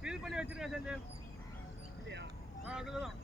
Feel பண்ணி வச்சிருக்கேன் செந்தில். இல்லையா? அதுதான்.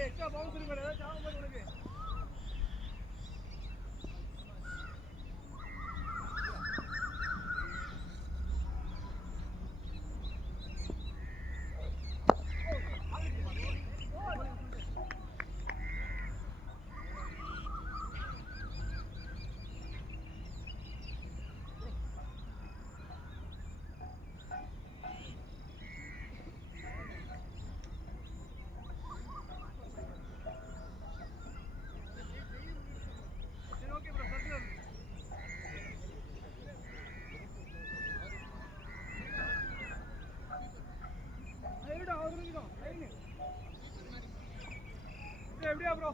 எக்ஸ்ட்ரா பவுன்ஸ் இருக்கு, ஏதாவது சாப்பிட உனக்கு. எப்படியா ப்ரோ?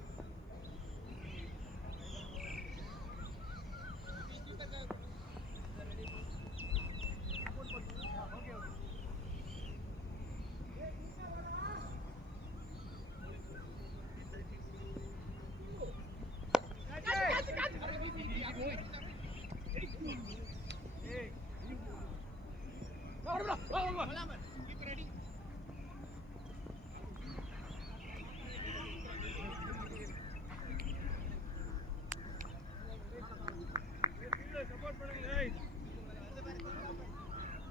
சப்போர்ட் பண்ணுங்க.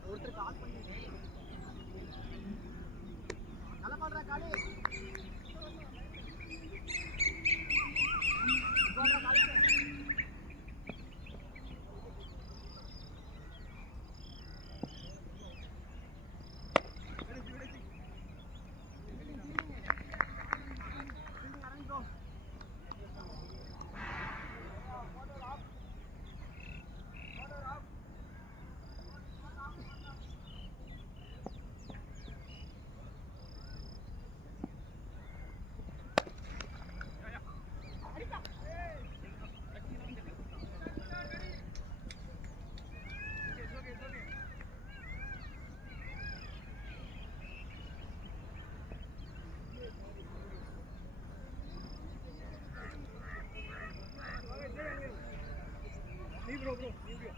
ஒருத்தர் கால் பண்ணி நல்லா பண்றா காலி போடுற காலி bro. Leave you.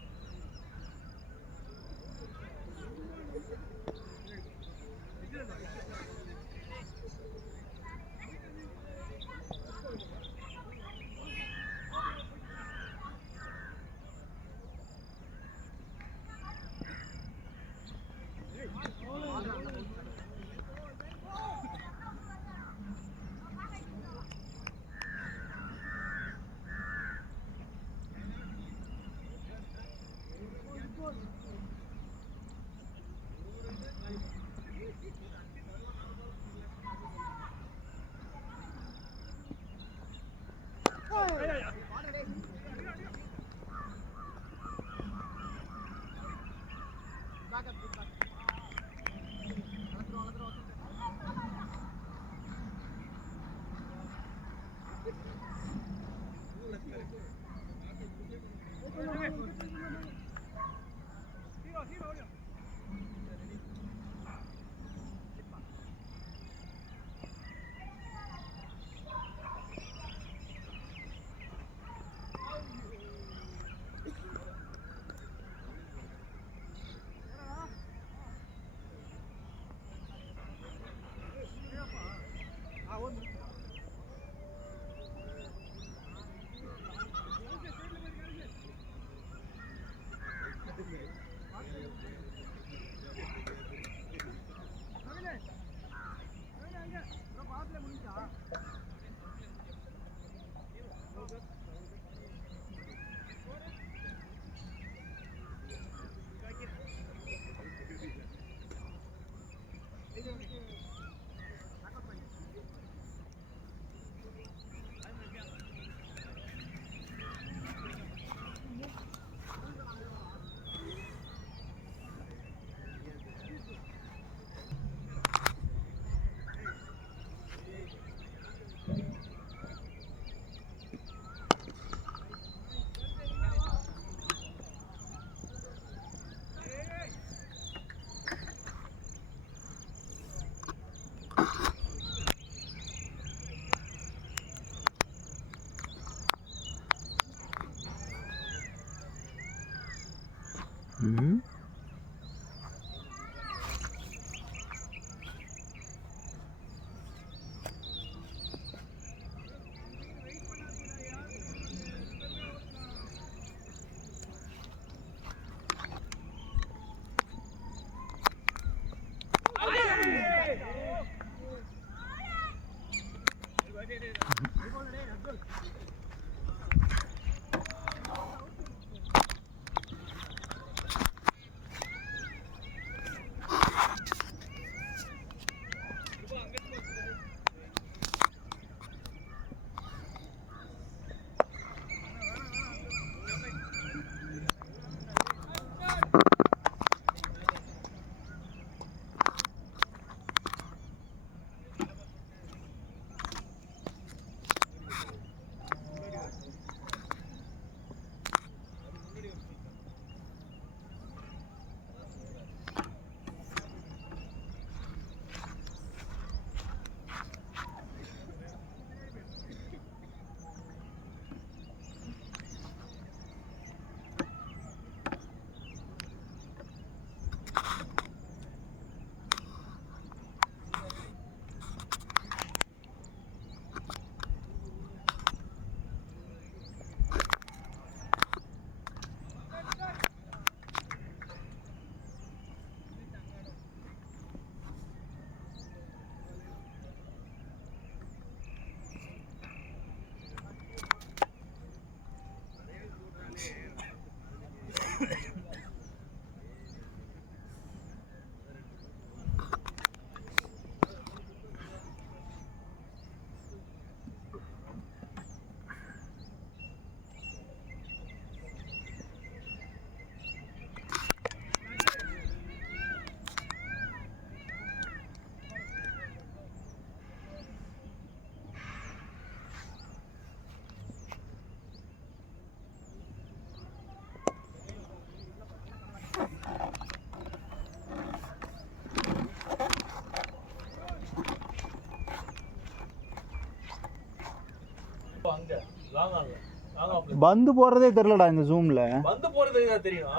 பந்து போடுறதே தெரியலடா இந்த ஜூம்ல. வந்து போறது தெரியும்.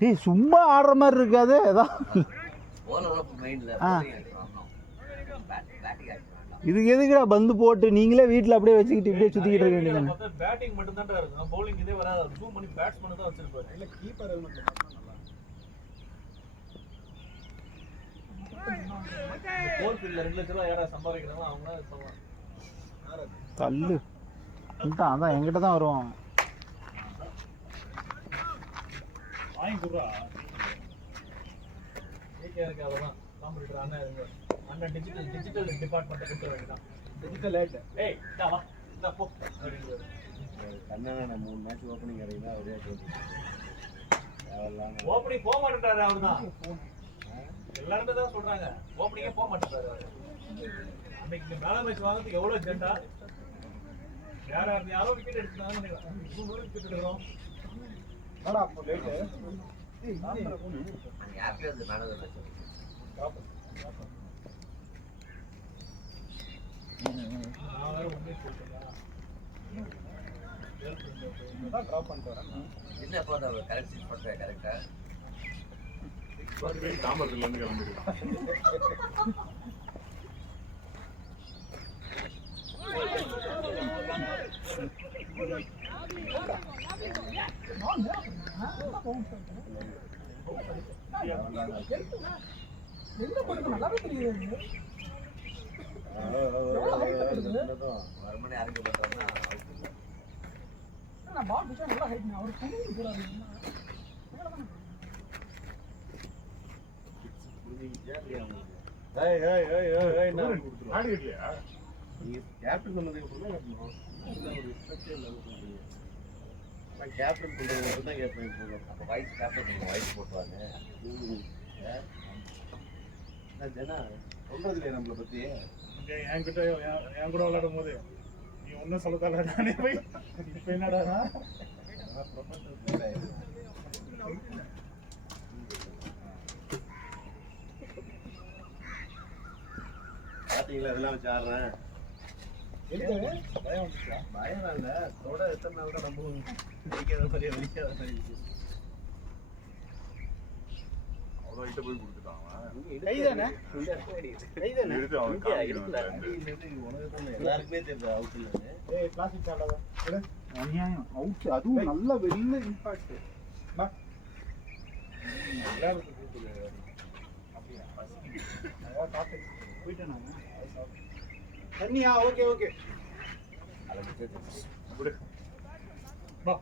டேய் சும்மா ஆடுற மாதிரி இருக்காது ஏதாவது. இதுக்கு எதுக்குடா பந்து போட்டு நீங்களே வீட்டில் அப்படியே வச்சுக்கிட்டு இப்படியே சுத்திக்கிட்டு இருக்க வேண்டியதானே. பேட்டிங் மட்டும் தான் இருக்கும், பவுலிங் இதே வராது. ஜூம் பண்ணி பேட்ஸ்மேன் தான் வச்சிருப்பாரு. இல்ல கீப்பர் போல் ஃபீல்ட்ல 2 லட்சம் ரூபாய் யாராவது சம்பாதிக்கிறாங்களோ அவங்க தான் சொல்லலாம். தள்ளு தான் அதான் என்கிட்ட தான் வருவான். வாங்கி கொடுறா. ஏகேஆருக்கு அவ்வளோதான் காம்படிட்டர். அண்ணன் டிஜிட்டல் டிபார்ட்மெண்ட்டை கொடுத்துட வேண்டியதான். Digital light. ஏய் இந்தா வா இந்தா போ அப்படின்னு. கண்ணனை 3 மேட்ச் ஓப்பனிங் இறங்கினா ஒரே ஓப்பனிங் போக மாட்டேன்றாரு. அவரு தான் எல்லாருமே தான் சொல்றாங்க, ஓப்பனிங்கே போக மாட்டேன்றாரு அவரு. அன்னைக்கு மேல மேட்ச் வாங்குறதுக்கு எவ்வளவு ஜெண்டா. யாரோ விக்கெட் எடுத்துட்டாங்கன்னு நினைக்கிறேன். 3 விக்கெட் எடுக்கிறோம். வாடா அப்போ லைட். யாருக்கு அது மேனேஜர் நான் வேற ஒண்ணே சொல்றேன். அதான் டிராப் பண்ணிட்டு வரேன். என்ன அப்போ அந்த கரெக்ட் சிக்ஸ் பண்ணுற கரெக்டா தாமரத்துலேருந்து கிளம்பிடுவேன். நல்லாவே தெரியுது. மறுமணி அறிக்கை பண்ணுறோம்னா பால் பிடிச்சா நல்லா ஹைட். அவர் புரிஞ்சு போறாரு. கேப்டன் சொன்னதுக்கு அப்புறம் தான் கேப்டன் சொல்றது மட்டும் தான் கேட்பேன். அப்போ வைஸ் கேப்டன் வைஸ் போட்டுவாங்க. ஜனா சொல்றது இல்லையா நம்மளை பற்றி? என்கிட்ட என் கூட விளையாடும் போது நீ ஒன்றும் சொல்லத்தால நானே போய் இப்போ என்னடா பார்த்தீங்களா இதெல்லாம் வச்சு ஆடுறேன். பயம் வந்துச்சா? பயம் இல்லை, தொட எத்தனை நாள் தான் நம்ம வலிக்காத மாதிரியே வலிக்காத மாதிரி இருக்கு. அவ்வளோ கிட்ட போய் கொடுத்துட்டான். கைதானே? கைதானே? எல்லாருக்குமே தெரியுது அவுட் இல்லைன்னு. ஏய் பிளாஸ்டிக் சாப்பிடாத. அநியாயம் அவுட். அதுவும் நல்ல வெளில இம்பாக்ட். போயிட்டேன் நான். தண்ணியா? Okay okay. அதை பற்றி விடு. வா.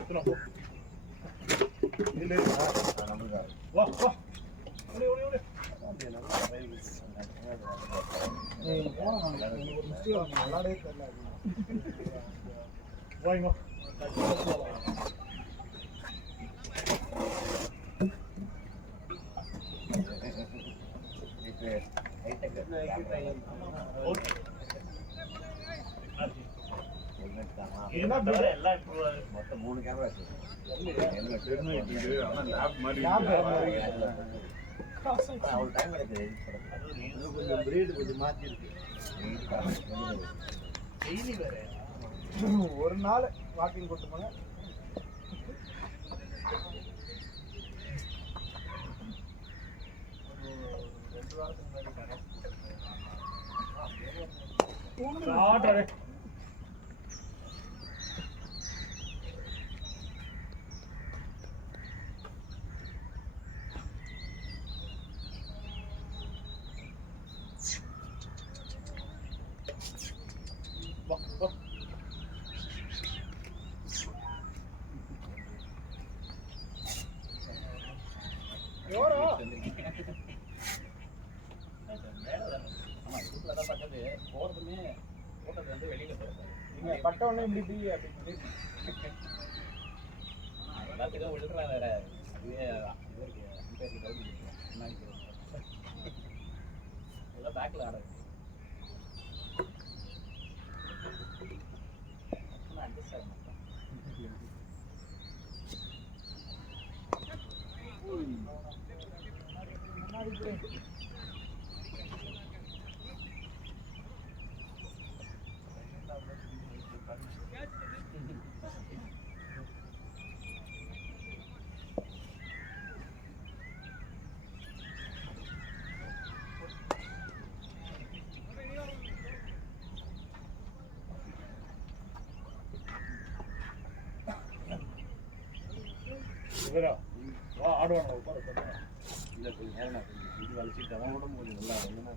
இதுல போ. இதுல நம்மளுக்கு வா வா. ஓடி ஓடி ஓடி. ஏய் போறோம் நான். எனக்கு ஒரு மிஸ்டேக் நல்லாவே தெரியல. வாங்க. மொத்தம் 3 கேமரா இருக்கு. அவ்வளோ டைம் எடுக்குது. கொஞ்சம் பிரீடு கொஞ்சம் மாற்றி இருக்கு. ஒரு நாள் வாக்கிங் கூட்டு போங்க. ஆடுறே. வா வா. எவரோ? நீங்க பட்ட உடனே இப்படி இப்படி அப்படி எல்லாத்துக்கும் விழுறான் வேற. பேக்ல ஆட அட்ஜஸ்ட் ஆக மாட்டேன். இவரா வா ஆடுவான உட்கார போறேன். இல்லை கொஞ்சம் நேரம் இது வலிச்சுட்டு அவன் கூட கொஞ்சம் நல்லா ஒன்றுனா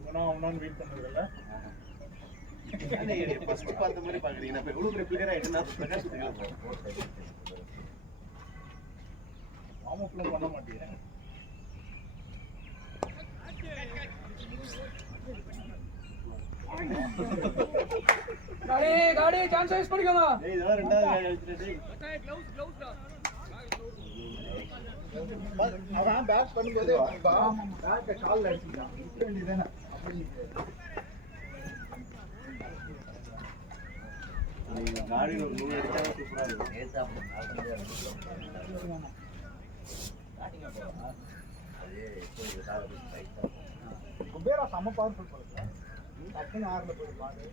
இவனா அவனான்னு வெயிட் பண்ணதில்ல. ஃபர்ஸ்ட் பார்த்த மாதிரி பார்க்குறீங்க. நான் இப்போ எவ்வளோ பெரிய பிளேயர் ஆகிட்டுன்னா வார்ம் பண்ண மாட்டேங்க. गाड़ी चांस यूज பண்ணிக்கோங்க. டேய் இதெல்லாம் ரெண்டாவது கால் அடிச்சிட்டு டேய். அவன் பேட் பண்ணும்போது பேட்டை கால்ல அடிச்சிட்டான். இப்ப வேண்டியதானே அப்படி நீங்க காடியில் ஒரு 100 அடிச்சா சூப்பராக இருக்கும். குபேரா செம்ம பவர்ஃபுல் போல. டக்குன்னு ஆறுல போய் பாரு.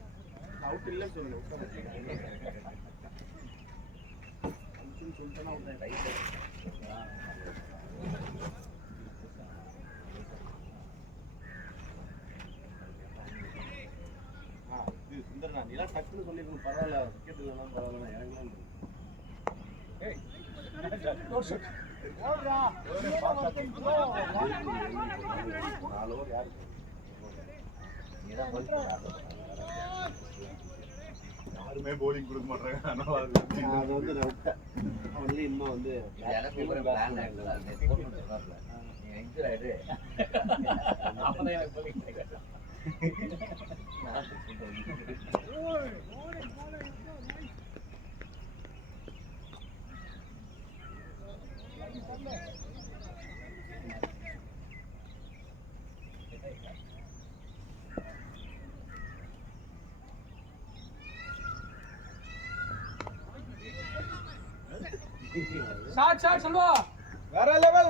அவுட் இல்லைன்னு சொல்லுங்க. சொல்லிட்டேன்னா அவுட் ரைட். இது சுந்தரனா நீலாம் டக்குன்னு சொல்லிருக்கணும். பரவாயில்ல விக்கெட் இல்லைனா பரவாயில்ல இறங்கலாம். நாலு ஓவர் யாருக்கு யாருமே bowling கொடுக்க மாட்டாங்க. அதனால அது வந்து நான் விட்டேன். அவன்ல இன்னும் வந்து எனக்கு ஒரு பிளான் ஆயிடுல போட்டு சொன்னார்ல நீ என்ஜாய் ஆயிடு அப்பதான் எனக்கு போலிங் கிடைக்கும். ஷாட் செல்வா. வேற லெவல்.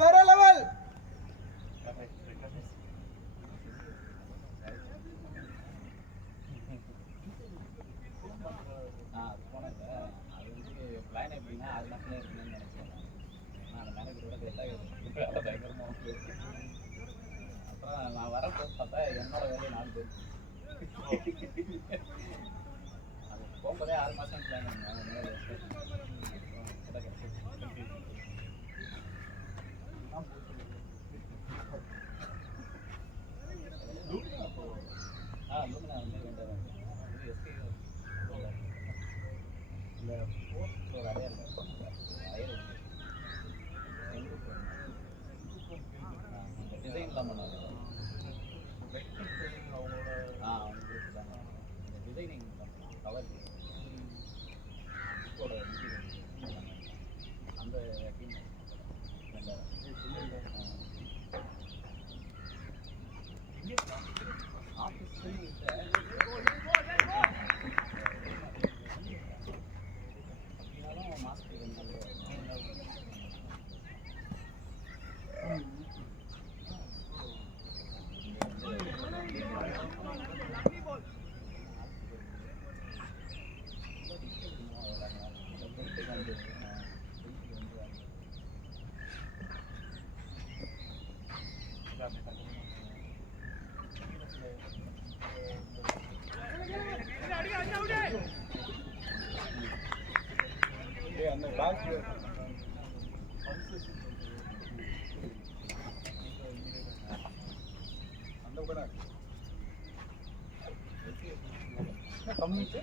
பிளான் எப்படின்னா 6 மாசத்துல இருக்குன்னு நினைச்சேன். நான் மேனேஜரோட கேட்டா பயங்கரமா அப்புறம் நான் வரப்போ பார்த்தா என்னோட வேலையை 4 பேர் அது போகும்போதே 6 மாசம் பிளான் பண்ணேன். லூமினா வந்து வேண்டாம் எஸ்கே இல்லை ஒரு அடையாள டிசைன்லாம் பண்ணாங்க. அவங்க கொடுத்துட்டாங்க இந்த டிசைனிங் கவர் அந்த டீம் அந்த பேக் அந்த கூட கம்மிட்டு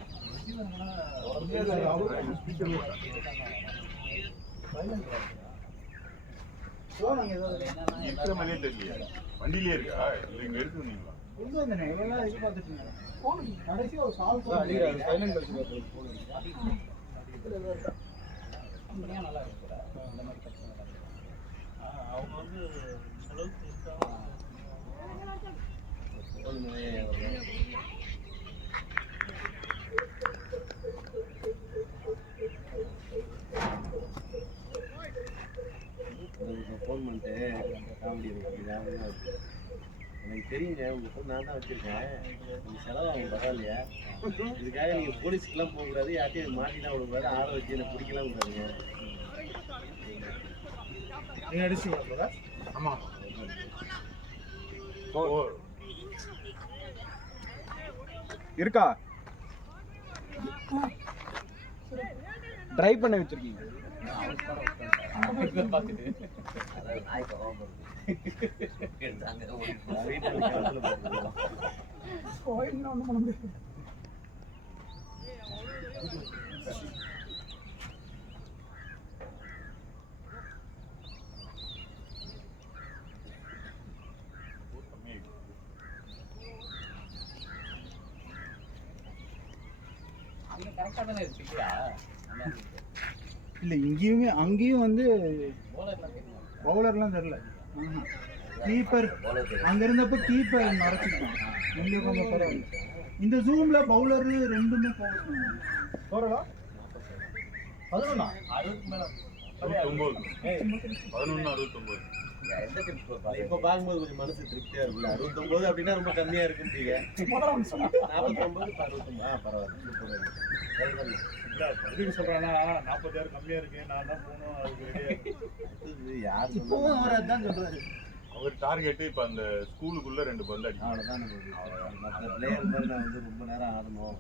இருக்கிற மாதிரியே தெரியல. வண்டியிலே இருக்கா இல்லை இங்க இருக்குங்களா? எல்லாம் இது பார்த்துட்டு கடைசி ஒரு சால் நல்லா இருக்கு இந்த மாதிரி பிரச்சனை அவங்க வந்து இந்த அளவுக்கு ஃபோன் பண்ணிட்டு காமெடி இருக்கு. எனக்கு தெரியுங்க உங்க ஃபோன் நான் தான் வச்சிருக்கேன். நீங்க செலவாகும் பரவாயில்லையா? இதுக்காக நீங்க போலீஸ்க்குலாம் போகக்கூடாது. யார்ட்டையும் மாட்டினா விடக்கூடாது. ஆட வச்சு எனக்கு பிடிக்கலாம் கூடாதுங்க. நீ அடிச்சுங்களா? ஆமா. இருக்கா ட்ரை பண்ண வச்சிருக்கீங்க. பார்த்துட்டு அதாவது நாய் பரவாம எடுத்தாங்க வீட்டுல கிணத்துல போட்டுருக்கோம். கோயில்னா ஒண்ணும் பண்ண முடியாது. அங்க கரெக்டா தானே இருக்குங்களா இல்லை இங்கேயுமே அங்கேயும் வந்து போலர்லாம் தெரியும் பவுலர்லாம் தெரில. கீப்பர் அங்கே இருந்தப்போ கீப்பர் மறைச்சிருக்கான். இங்கே கொஞ்சம் பரவாயில்ல. இந்த ஜூமில் பவுலரு ரெண்டுமே போகணும். போறடா 11 60 மேல 69 11 69. எந்த டிப்ஸ் இப்ப பார்க்கும்போது கொஞ்சம் மனசு திருப்தியா இருக்குல்ல. 69 அப்படின்னா ரொம்ப கம்மியா இருக்குன்றீங்க. முதல்ல ஒன்று சொன்னா 49 69 பரவாயில்ல. சூப்பரா இருக்கு. இல்ல எதுக்கு சொல்றானா 40,000 கம்மியா இருக்கு, நான் தான் போகணும் அதுக்கு ரெடியா அடுத்தது யார் இப்போவும் சொன்னா அவர் அதான் சொல்கிறாரு. அவர் டார்கெட் இப்ப அந்த ஸ்கூலுக்குள்ள 2 பந்து அடிக்கணும். அவ்வளவுதான் நமக்கு. மற்ற பிளேயர் மாதிரி நான் வந்து ரொம்ப நேரம் ஆடணும்.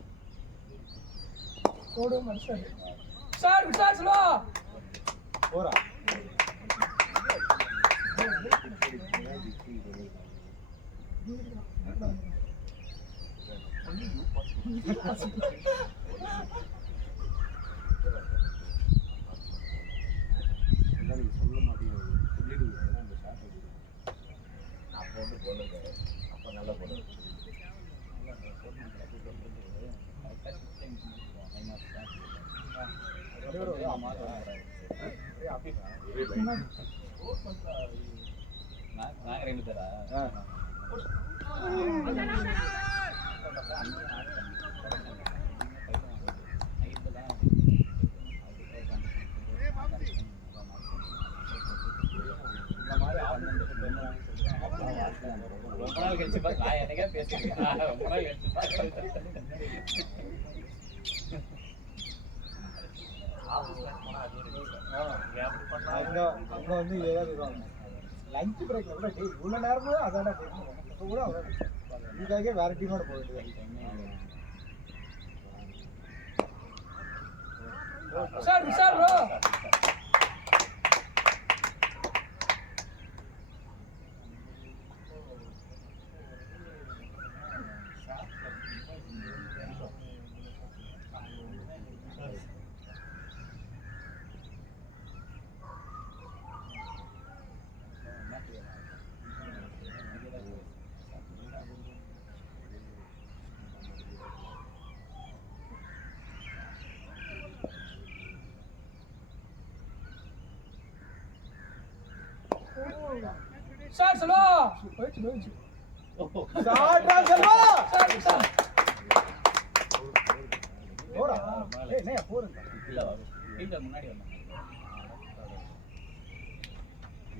ஓடு மனுஷன் சார் விசார் சொல்லோ போறா எல்லாம் நீங்க சொல்ல மாட்டீங்க, சொல்லிடுங்க. ஏன்னா அந்த ஷாட் அடிக்கும். அப்போ வந்து போலர் அப்போ நல்ல போலர் நாங்க 2 பேரா ரொம்ப நாள் கழிச்சு நான் என்னைக்கா பேசிருக்கேன். ரொம்ப நாள் கழிச்சு அங்க வந்து ஏதாவது லஞ்ச் பிரேக்ல கூட டேய் இவ்வளவு நேரமும் அதான இப்போ கூட அதான் இதுக்காக வேற டீமோட போக வேண்டியது. சார் சார் ப்ரோ சார் சொல்லோ போயிச்சு போயிச்சு சாட்ரா சொல்லோ சார் சார் போடா ஏய் நே போறேன் இல்ல டீச்சர் முன்னாடி வந்தாங்க.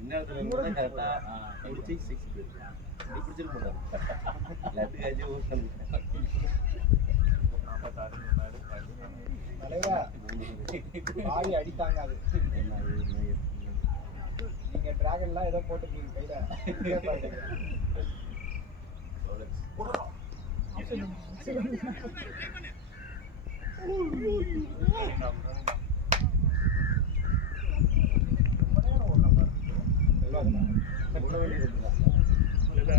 இன்னொருத்தர் இருந்தா கரெக்டா பிடிச்சி 6 பேர் இப்படி பிடிச்சிட்டு போட்டாரு. லட்டு காய்ச்சி ஊட்டாங்க. தலைவா பாடி அடித்தாங்க அது. நீங்க டிராகன்லாம் ஏதோ போட்டுருக்கீங்க கையில. இல்ல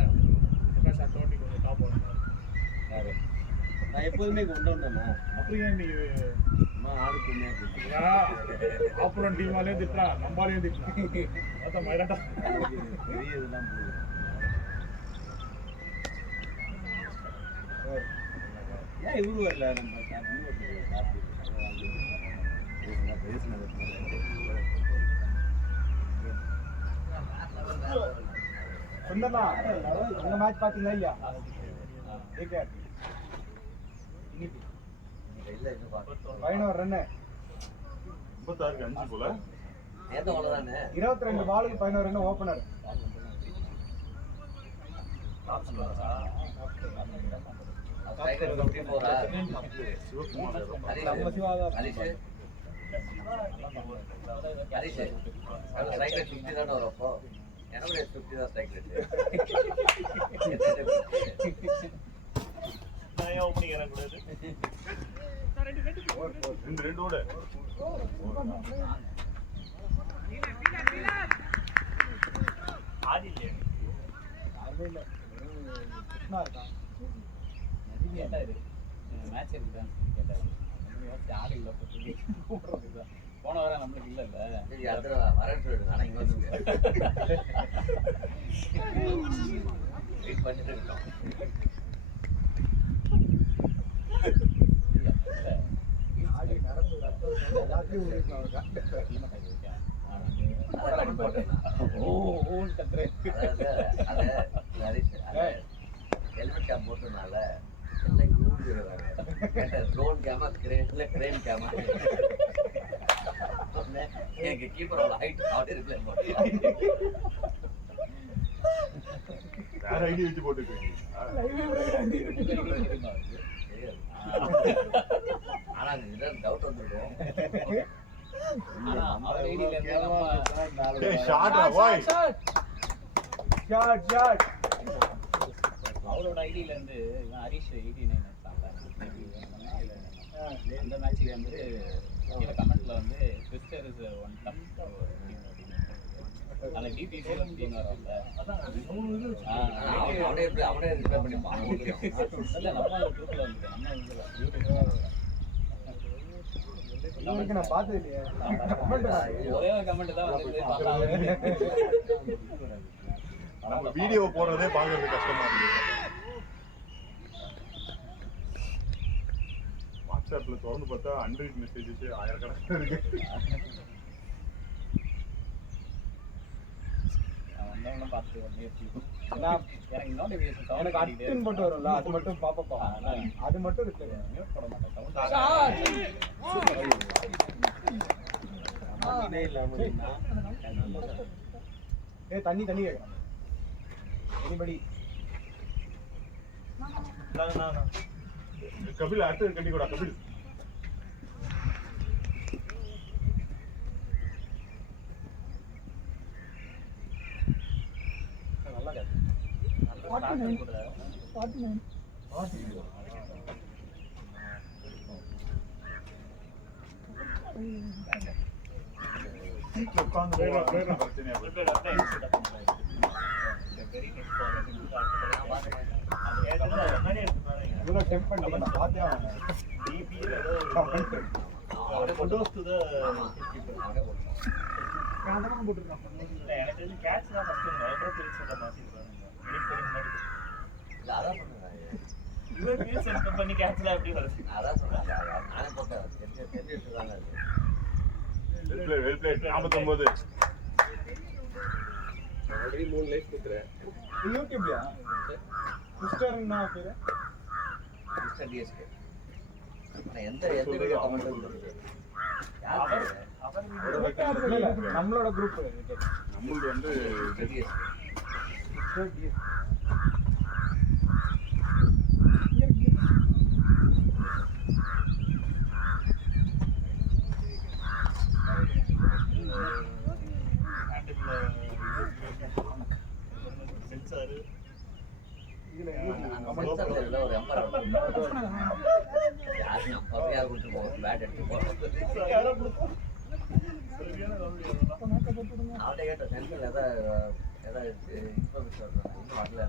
என்ன ஷாட் ஓட்டி கொஞ்சம் டாப் ஆகணும். யாரு? நான் எப்போதுமே கொண்டு வந்தேன்னா அப்புறம் ஏன் நீ அம்மா ஆடு பொண்ணே ஆப்போனன்ட் டீமாலேயும் திட்டுறான், நம்மளாலையும் திட்டுறான். அதான் மயிலாட்டா பெரிய இதெல்லாம் போகுது. ஏன் இவரு வரல? நம்ம சொந்தமா இந்த மேட்ச் பாத்தீங்களா இல்லையா? கிரிக்கெட் இல்ல இன்னும் பாக்க 11 ரன் 56க்கு 5 போல. நேத்து அவ்வளவுதானே 22 பாலுக்கு 11 ரன் ஓபனர். ஸ்ட்ரைக்கர் 54 சிவகுமார் நம்ம சிவாதா ஹரிஷ் அது ஸ்ட்ரைக்கர் 50 தானே வரும். அப்போ எனக்கு 50 தான் ஸ்ட்ரைக்கர். நான் ஏன் ஓப்பனிங் இறங்கக்கூடாது? ரெண்டு ஓட ஆதி இல்லையா யாருமே இல்லை கிருஷ்ணா இருக்கான். கேட்டாரு மேட்ச் இருக்குதான் கேட்டாரு ஆடு இல்லை கூப்பிடுறது போன வாரம் நம்மளுக்கு இல்லை இல்லை வரேன்னு சொல்லிடுங்க ஆனால் இங்கே வந்து வெயிட் பண்ணிட்டு இருக்கோம். ஆடி நடந்து ரத்தம் எல்லாத்தையும் ஊறிக்கலாம் அவனுக்கு. அதெல்லாம் போட்டேன் ஹெல்மெட் கேப் போட்டதுனால எல்லாம் யூஸ் ட்ரோன் கேமா கிரேன் கேமா எனக்கு கீப்பரோட ஹைட் அப்படியே ரிப்ளை போட்டேன். வேற ஐடி வச்சு போட்டுருக்கீங்க. ஆனா இதுதான் டவுட் வந்துருக்கும். டேய் ஷாட் பாய். Shot shot. அவரோட ஐடியில இருந்து ஹரிஷ் 89 அந்த மேட்ச்ல வந்து கீழே கமெண்ட்ல வந்து ட்விஸ்டர் இஸ் ஒன் டம் அந்த டிபிசி டீம் வரல அவனே ரிப்ளை பண்ணிப்பான். இல்ல நம்ம குரூப்ல வந்து நம்ம இதுல இன்னைக்கு நான் பார்த்தது இல்லையே. ஒரே ஒரு கமெண்ட் தான் வந்து பார்த்தா நம்ம வீடியோ போடுறதே பார்க்கறது கஷ்டமா இருக்கு. வாட்ஸ்அப்ல திறந்து பார்த்தா 100 மெசேஜஸ் ஆயிரக்கணக்கில் இருக்கு. வந்தவங்களும் பார்த்து நான் எனக்கு நோட்டிஃபிகேஷன் எனக்கு அட்டுன்னு போட்டு வரும்ல, அது மட்டும் பாப்பா. அது மட்டும் ரிப்ளை பண்ணு. மியூட் போட மாட்டேன் ஏய் தண்ணி தண்ணி கேட்கணும். எனிபடி கபில் அடுத்து கட்டி கூட கபில். நல்லா கேட்க. சீட்ல உட்கார்ந்து போறா பிரச்சனையா போச்சு. இவ்வளோ டெம்ப் பண்ணி நான் பார்த்தே ஆகணும். அதான் சொன்னேன். நானே போட்டேன். தெரிஞ்சுட்டு தானே இருக்கு. Well play 49. ஆல்ரெடி 3 லைஃப் கொடுத்துறேன். இது யூடியூப்லையா? சிஸ்டர்னா பேரு? Mister TSK. எந்த வீடியோ கமெண்ட் கொடுத்துருக்கு? இல்ல, இல்ல, நம்மளோட குரூப் நம்மளுக்கு வந்து டிஎஸ்கே. ஒரு எம்பர் யார் கொடுத்து போவோம் பேட் எடுத்து போவோம். அவன்கிட்ட கேட்டேன் சென்ட்ரல் ஏதாவது இன்ஃபர்மேஷன் வருது இன்னும் வரல.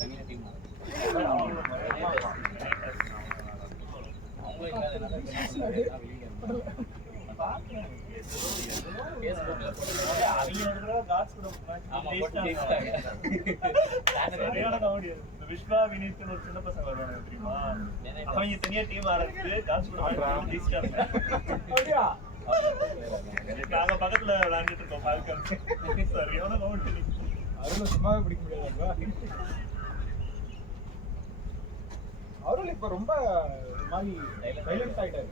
தனியாக டீம் விஸ்வா வினீத்னு ஒரு சின்ன பசங்க வருவாங்க தெரியுமா? அவங்க தனியா டீம் ஆரம்பிச்சு நாங்க பக்கத்துல விளையாண்டுட்டு இருக்கோம். பால்கன் சரியான கவுண்ட். அருள் சும்மாவே பிடிக்க முடியாது. அருள் இப்ப ரொம்ப ஒரு மாதிரி சைலண்ட் ஆயிட்டாரு.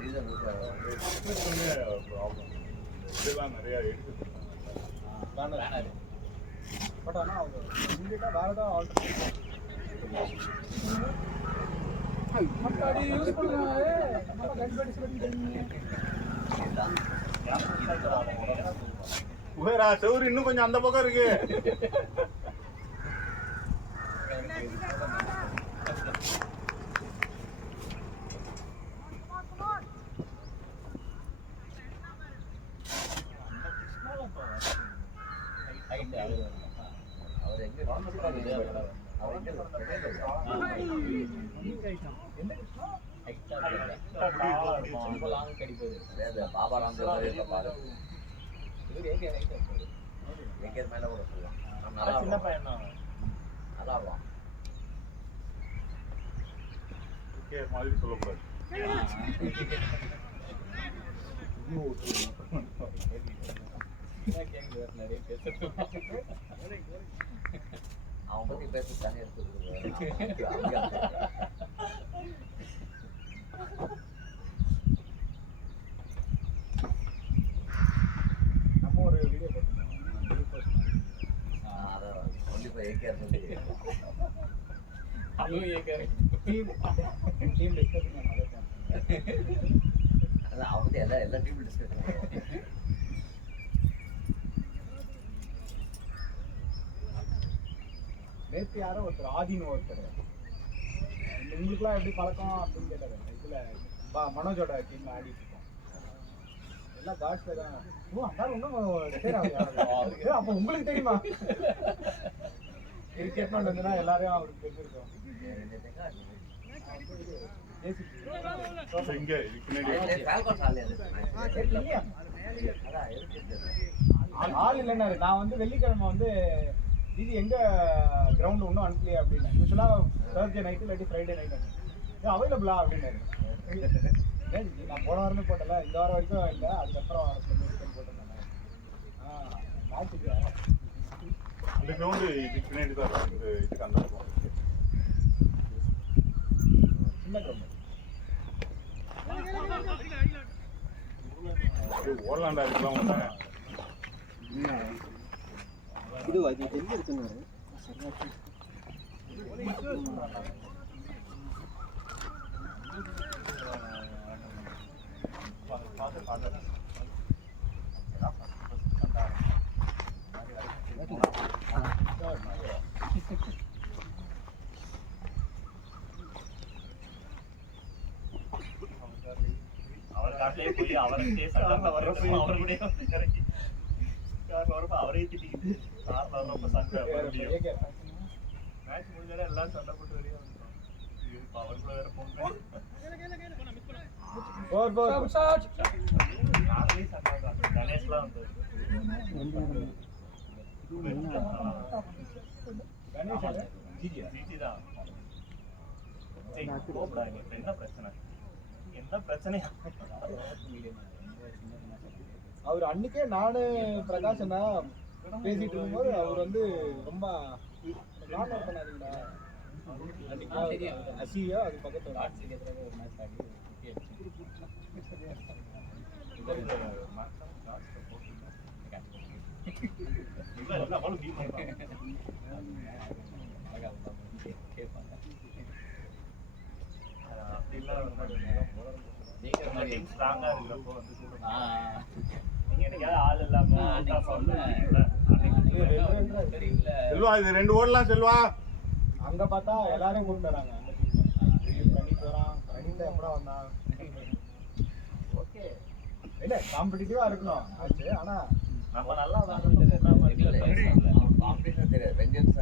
ரீசன் ப்ராப்ளம் இதெல்லாம் நிறைய எடுத்து பேனர் பட் ஆனால் அவங்க இமீடியட்டாக வேறு ஏதாவது ஆல்டர் யூஸ் பண்ணுறாங்க நம்ம கன்வெர்ட் பண்ணி உயரா செவுரு இன்னும் கொஞ்சம் அந்த பக்கம் இருக்கு. அவர் எங்க அவர் எங்க பாபா ராம்தேவ் பாரு எங்க மேல கூட சொல்லலாம் நல்லா சின்ன பையன் தான் நல்லா ஆடுவான். மாதிரி சொல்லக்கூடாது. அவன் பத்தி பேச தனி எடுத்து நம்ம ஒரு வீடியோ போட்டிருந்தோம் அதான் கண்டிப்பா ஏகேஆர் சொல்லி டீம் டிஸ்கஷன் அதான் அவன் வந்து எல்லா டீமும் டிஸ்கஸ் பண்ணுவாங்க. நேற்று யாரோ ஒருத்தர் ஆதின்னு ஒருத்தர் உங்களுக்குலாம் எப்படி பழக்கம் அப்படின்னு கேட்டாரு. இதில் மனோஜோட டீம்ல ஆடிட்டு இருக்கோம் எல்லாம் காட்ஸ்ல தான். ஓ அதான் இன்னும் அப்போ உங்களுக்கு தெரியுமா கிரிக்கெட்னு வந்துன்னா எல்லாரையும் அவருக்கு தெரிஞ்சிருக்கோம். இங்க பின்னாடி ஆள் இல்லைன்னாரு. நான் வந்து வெள்ளிக்கிழமை வந்து இது எங்க கிரவுண்ட் ஒன்றும் அனுப்பலையே அப்படின்னு. யூஸ்வலாக தேர்ஸ்டே நைட்டு இல்லாட்டி ஃப்ரைடே நைட் அவைலபிளா அப்படின்னாரு. நான் போன வாரமே போட்டல, இந்த வாரம் வரைக்கும் இல்லை. அதுக்கப்புறம் போட்டிருந்தாங்க. மேட்சுக்கு அந்த கிரவுண்டு இதுக்கு பின்னாடி தான் இருக்கும். இந்த இதுக்கு அந்த பக்கம் சின்ன கிரவுண்ட் ஓடலாண்டா இருக்கலாம் ஒன்று. இது அது எங்க இருக்குன்னு அவர் காட்டிலே போய் அவரே சட்டம் வரப்போ அவருடைய இறங்கி காரில் வரப்போ அவரே திட்டிக்கிட்டு காரில் வரப்போ சண்டை மறுபடியும் மேட்ச் முடிஞ்சாலே எல்லாரும் சண்டை போட்டு வெளியே வந்துட்டோம். இப்போ அவர் கூட வேற போகணும். நாங்களே சண்டை தான். கணேஷ்லாம் வந்து ஜிஜி தான். கோபடாங்க. இப்போ என்ன பிரச்சனை? என்ன பிரச்சனையா? அவர் அன்னைக்கே நானு பிரகாஷ் அண்ணா பேசிட்டு இருக்கும்போது அவர் வந்து ரொம்ப கான்டாக்ட் பண்ணாதீங்களா அன்னைக்கு அசியா அது பக்கத்துல ஒரு மேட்ச் ஆடி ஸ்ட்ராங்கா இருக்கிறப்போ வந்து நீங்க என்னைக்காவது ஆள் இல்லாம செல்வா இது 2 ஓடலாம் செல்வா. அங்க பார்த்தா எல்லாரையும் கூப்பிட்டு வராங்க. அந்த டீம்ல ரணித் வரான். ரணித் எப்படா வந்தான்? ஓகே இல்ல காம்படிட்டிவா இருக்கணும் ஆச்சு. ஆனா நம்ம நல்லா காம்படிஷன் தெரியாது. வெஞ்சன்ஸ்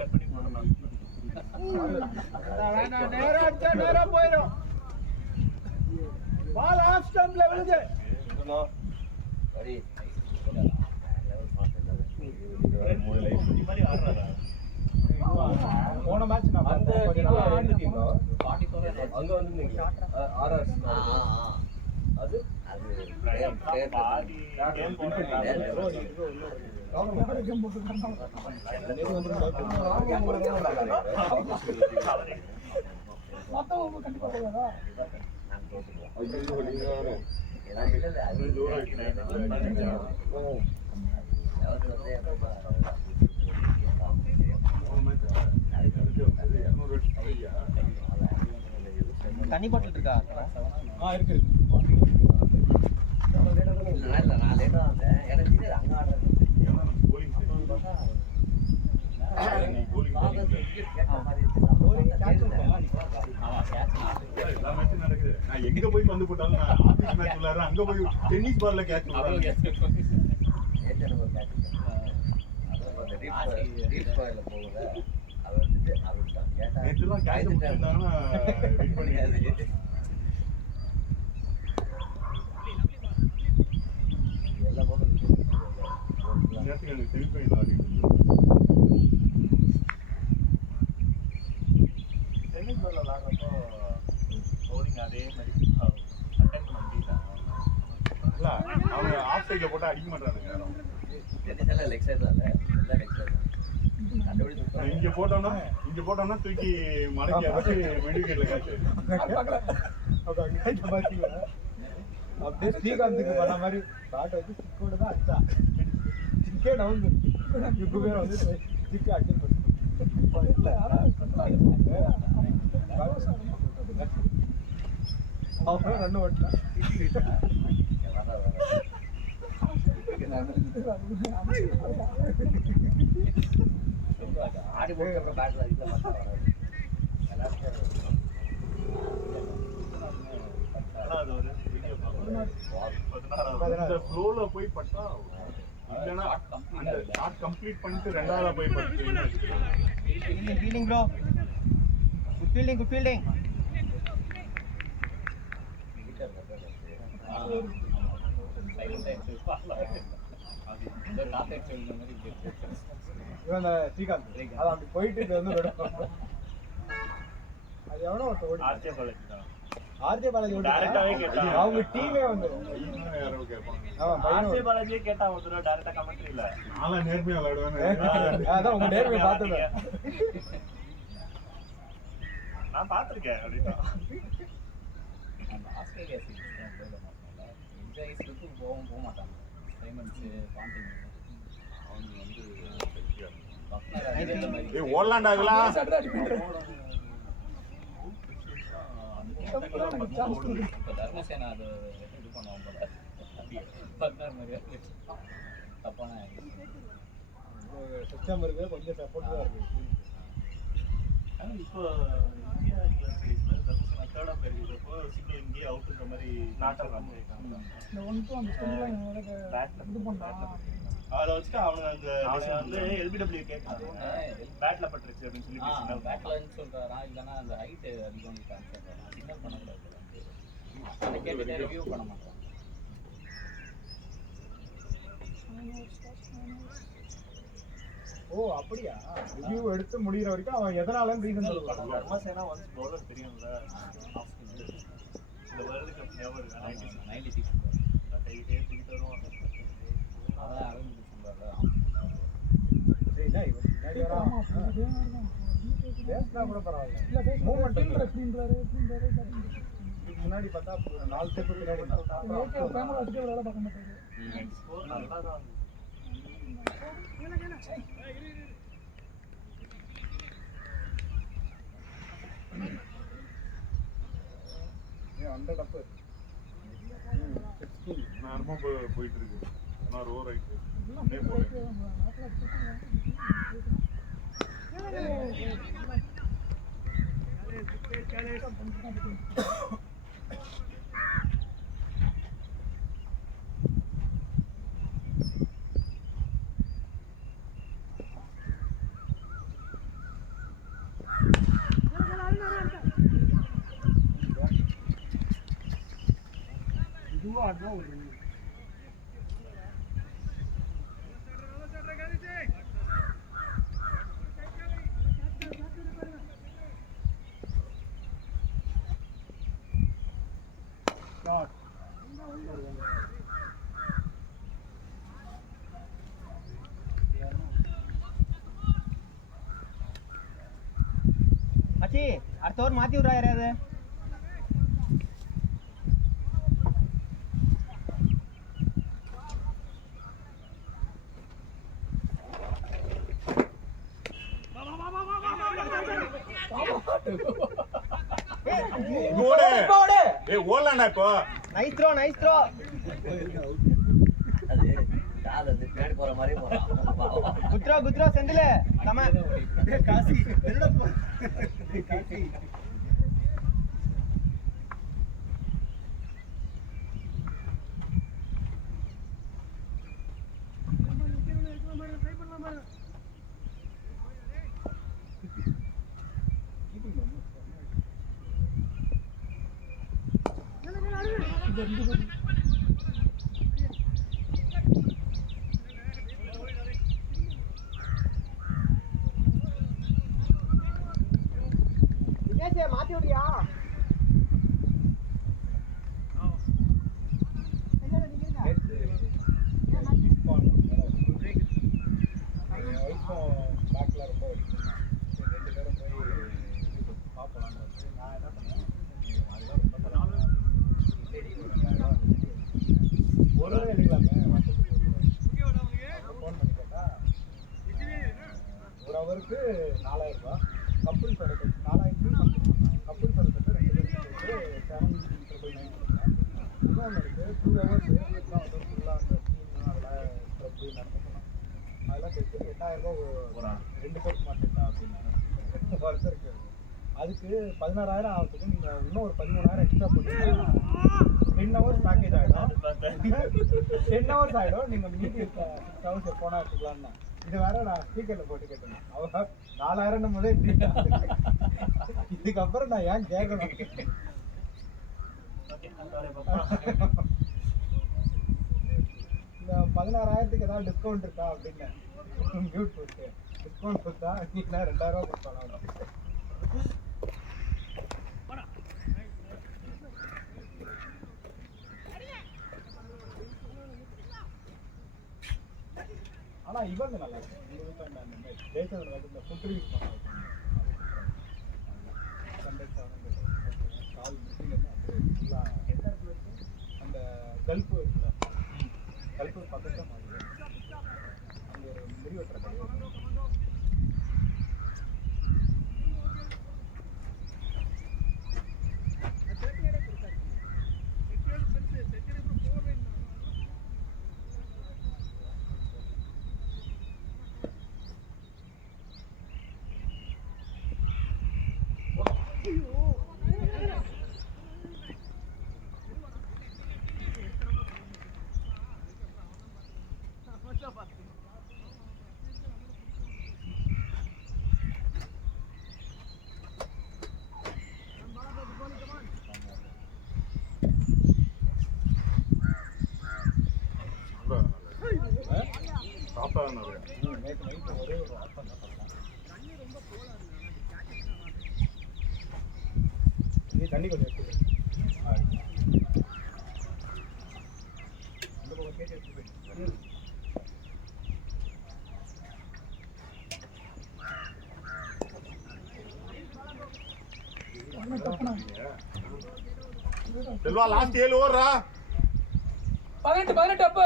கட் பண்ணி போடணும். நேரா அடிச்சா நேரா போயிடும். பால் ஆஃப் ஸ்டம்ப்ல விழுது. சரி மாதிரி ஆடுறாரா? போன மேட்ச் நான் அந்த கொஞ்ச நாள் ஆடிட்டீங்க. 44 அங்க வந்து ஆர்ஆர் அது பாதி கேம் அது தூரம் வைக்கிறேன் தண்ணி பாட்டில் இருக்கா? இருக்கு. இல்ல நான் லேட்டா வந்தேன். எனக்கு அங்க ஆடுறது நான் எங்க போய் வந்து போட்டாலும் நான் ஆபீஸ் மேட்ச் விளையாடுறேன், அங்க போய் டென்னிஸ் பால்ல கேட்ச் நேற்றுலாம் கேட்ச் விட்டுருந்தாங்கன்னா வின் பண்ணியாது. நேரத்துக்கு எனக்கு செமிஃபைனல் ஆடிட்டு டென்னிஸ் பால் விளாட்றப்போ பவுலிங் அதே மாதிரி அட்டன் பண்ண முடியல. இல்ல அவங்க ஆஃப் சைட்ல போட்டு அடிக்க மாட்டானுங்க யாரும். லெக் சைடு தான் எல்லாம் லெக் சைடு இங்க போட்டோம்னா தூக்கி மடக்கி வச்சு மெடிக்கேட்ல காய்ச்சி அப்படியே ஸ்ரீகாந்துக்கு பண்ண மாதிரி பேட் வச்சு சிக்கோட தான் அடிச்சா. சிக்கே டவுன் இப்போ பேர் வந்து சிக்க அடிச்சு அப்புறம் ரன் ஓட்டலாம். ஆடி போட்டு பேட்ல இதுல மட்டும் வராது. அது ஒரு வீடியோ அந்த ஃப்ளோல போய் பட்டா இல்லைன்னா அந்த ஷாட் கம்ப்ளீட் பண்ணிட்டு ரெண்டாவதா போய் பட்டு fielding bro. Good fielding, good fielding. இவன் ஸ்ரீகாந்த் அது அப்படி போயிட்டு இது வந்து அது எவனோ ஒருத்தர் ஆர்ஜே பாலாஜி தான். ஆர்ஜே பாலாஜி டைரக்டாவே கேட்டாங்க. அவங்க டீமே வந்து யாரோ கேட்பாங்க. ஆமா ஆர்ஜே பாலாஜியே கேட்டா ஒரு தடவை டைரக்டா கமெண்ட்ரி இல்ல. நாளா நேர்மையா விளையாடுவேன். அதான் உங்க நேர்மை பார்த்தேன். நான் பாத்திருக்கேன் அப்படின்னா அந்த ஆஸ்திரேலியா சீரிஸ் தான் போக மாட்டாங்க. இந்த ஐஸ்க்கு போக மாட்டாங்க. சைமன்ஸ் பாண்டிங் அவங்க வந்து ஏய் ஓடலாம்டாங்களா? தர்மசேனா அது இது பண்ணுவாங்க போல. பக்னர் மாதிரி தப்பான சிஸ்டம் இருக்கு, கொஞ்சம் சப்போர்ட் தான் இருக்கு. இப்போ இந்தியா இங்கிலாந்து சீரிஸ்ல தர்மசேனா தேர்டா போயிருக்கிறப்போ சிங்கிள் இங்கே அவுட்ன்ற மாதிரி நாட்டம் காமிச்சிருக்காங்க. அதை வச்சுட்டு அவனுங்க அந்த வந்து எல்பிடபிள்யூ கேட்கறாங்க பேட்ல பட்டுருச்சு அப்படின்னு சொல்லி பேசினாங்க. பேட்லன்னு சொல்றாரா இல்லைன்னா அந்த ஹைட் அதிகம் காமிச்சிடுறாங்க. சிக்னல் பண்ணக்கூடாது. அதை கேட்டுட்டு ரிவ்யூ பண்ண மாட்டாங்க. ஓ அப்படியா? ரிவ்யூ எடுத்து முடிகிற வரைக்கும் அவன் எதனாலன்னு ரீசன் சொல்லுவான். தர்மசேனா வந்து பவுலர் தெரியும்ல. இந்த வேர்ல்டு கப் ஞாபகம் இருக்கா? 96 கையிலே தூக்கிட்டு வருவான். அதான் அரவிந்த் சொல்றாரு. சரிண்ணா இவன் முன்னாடி வரான். பேசினா கூட பரவாயில்ல. மூவ்மெண்ட் முன்னாடி பார்த்தா 4 ஸ்டெப் பின்னாடி ஸ்கோர் நல்லா தான் இருந்துச்சு. அந்த டப்பு நேரமா போயிட்டு இருக்கு. நான் ரோ ரைட் அப்படியே போறேன். இதுவும் ஆடினா ஒரு அச்சி அடுத்த ஓவர் மாத்தி விட்றா யாராவது. ஓடு ஏய் ஓடலண்ணா இப்போ நைஸ் த்ரோ அது கால் வந்து பின்னாடி போற மாதிரியே போறான். குத்ரா செந்தில கம காசி என்னடா காசி மாத்தி விடியா ஒரு ஹவருக்கு 4000 ரூபாய் கப்புள் சரக்கு 4000 கப்புள் சரக்கு 2 பேருக்கு 7,999 இன்னொன்று இருக்கு 2 ஹவர்ஸ் அதெல்லாம் வந்து ஃபுல்லாக அந்த ஸ்கீம் அதெல்லாம் ஸ்க்ரப்பு நடந்துக்கணும் அதெல்லாம் சேர்த்து 8,000 ரூபா 2 பேருக்கு மாட்டேன் அப்படின்னு ஒருத்தருக்கு அதுக்கு 16,000 ஆகிறதுக்கு நீங்கள் இன்னும் ஒரு 13,000 எக்ஸ்ட்ரா போட்டீங்கன்னா 10 ஹவர்ஸ் பேக்கேஜ் ஆகிடும் 10 ஹவர்ஸ் ஆகிடும் நீங்கள் மீதி 6 ஹவர்ஸ் எப்போனா எடுத்துக்கலாம்னா இது வேற நான் ஸ்பீக்கர்ல போட்டு கேட்டேன் அவங்க 4,000 முதல் இதுக்கப்புறம் நான் ஏன் கேட்கணும் இந்த 16,000க்கு ஏதாவது டிஸ்கவுண்ட் இருக்கா அப்படின்னு மியூட் போட்டு டிஸ்கவுண்ட் கொடுத்தா நீ 2,000 ரூபா கொடுத்தாலும் ஆனால் இவங்க நல்லா இருக்கும் உங்கள் வீட்டில் அந்த தேசத்தில் வந்து இந்த ஃபுட் ரிவ்யூஸ் பண்ணுறாங்க கால் முட்டிலேருந்து அப்படியே ஃபுல்லாக அந்த கல்ஃபு இருக்குல்ல கல்ஃபு பக்கத்தில் மாதிரி அங்கே ஒரு முடி வெட்டுற கடை நேற்று நைட்டு ஒரே ஒரு ஆஃபர் தான் பண்ணேன் தண்ணி கொஞ்சம் எடுத்துக்கேன் அந்த பக்கம் கேட்டு எடுத்துக்கேன் செல்வா லாஸ்ட் 7 ஓவர்ரா 18 அப்ப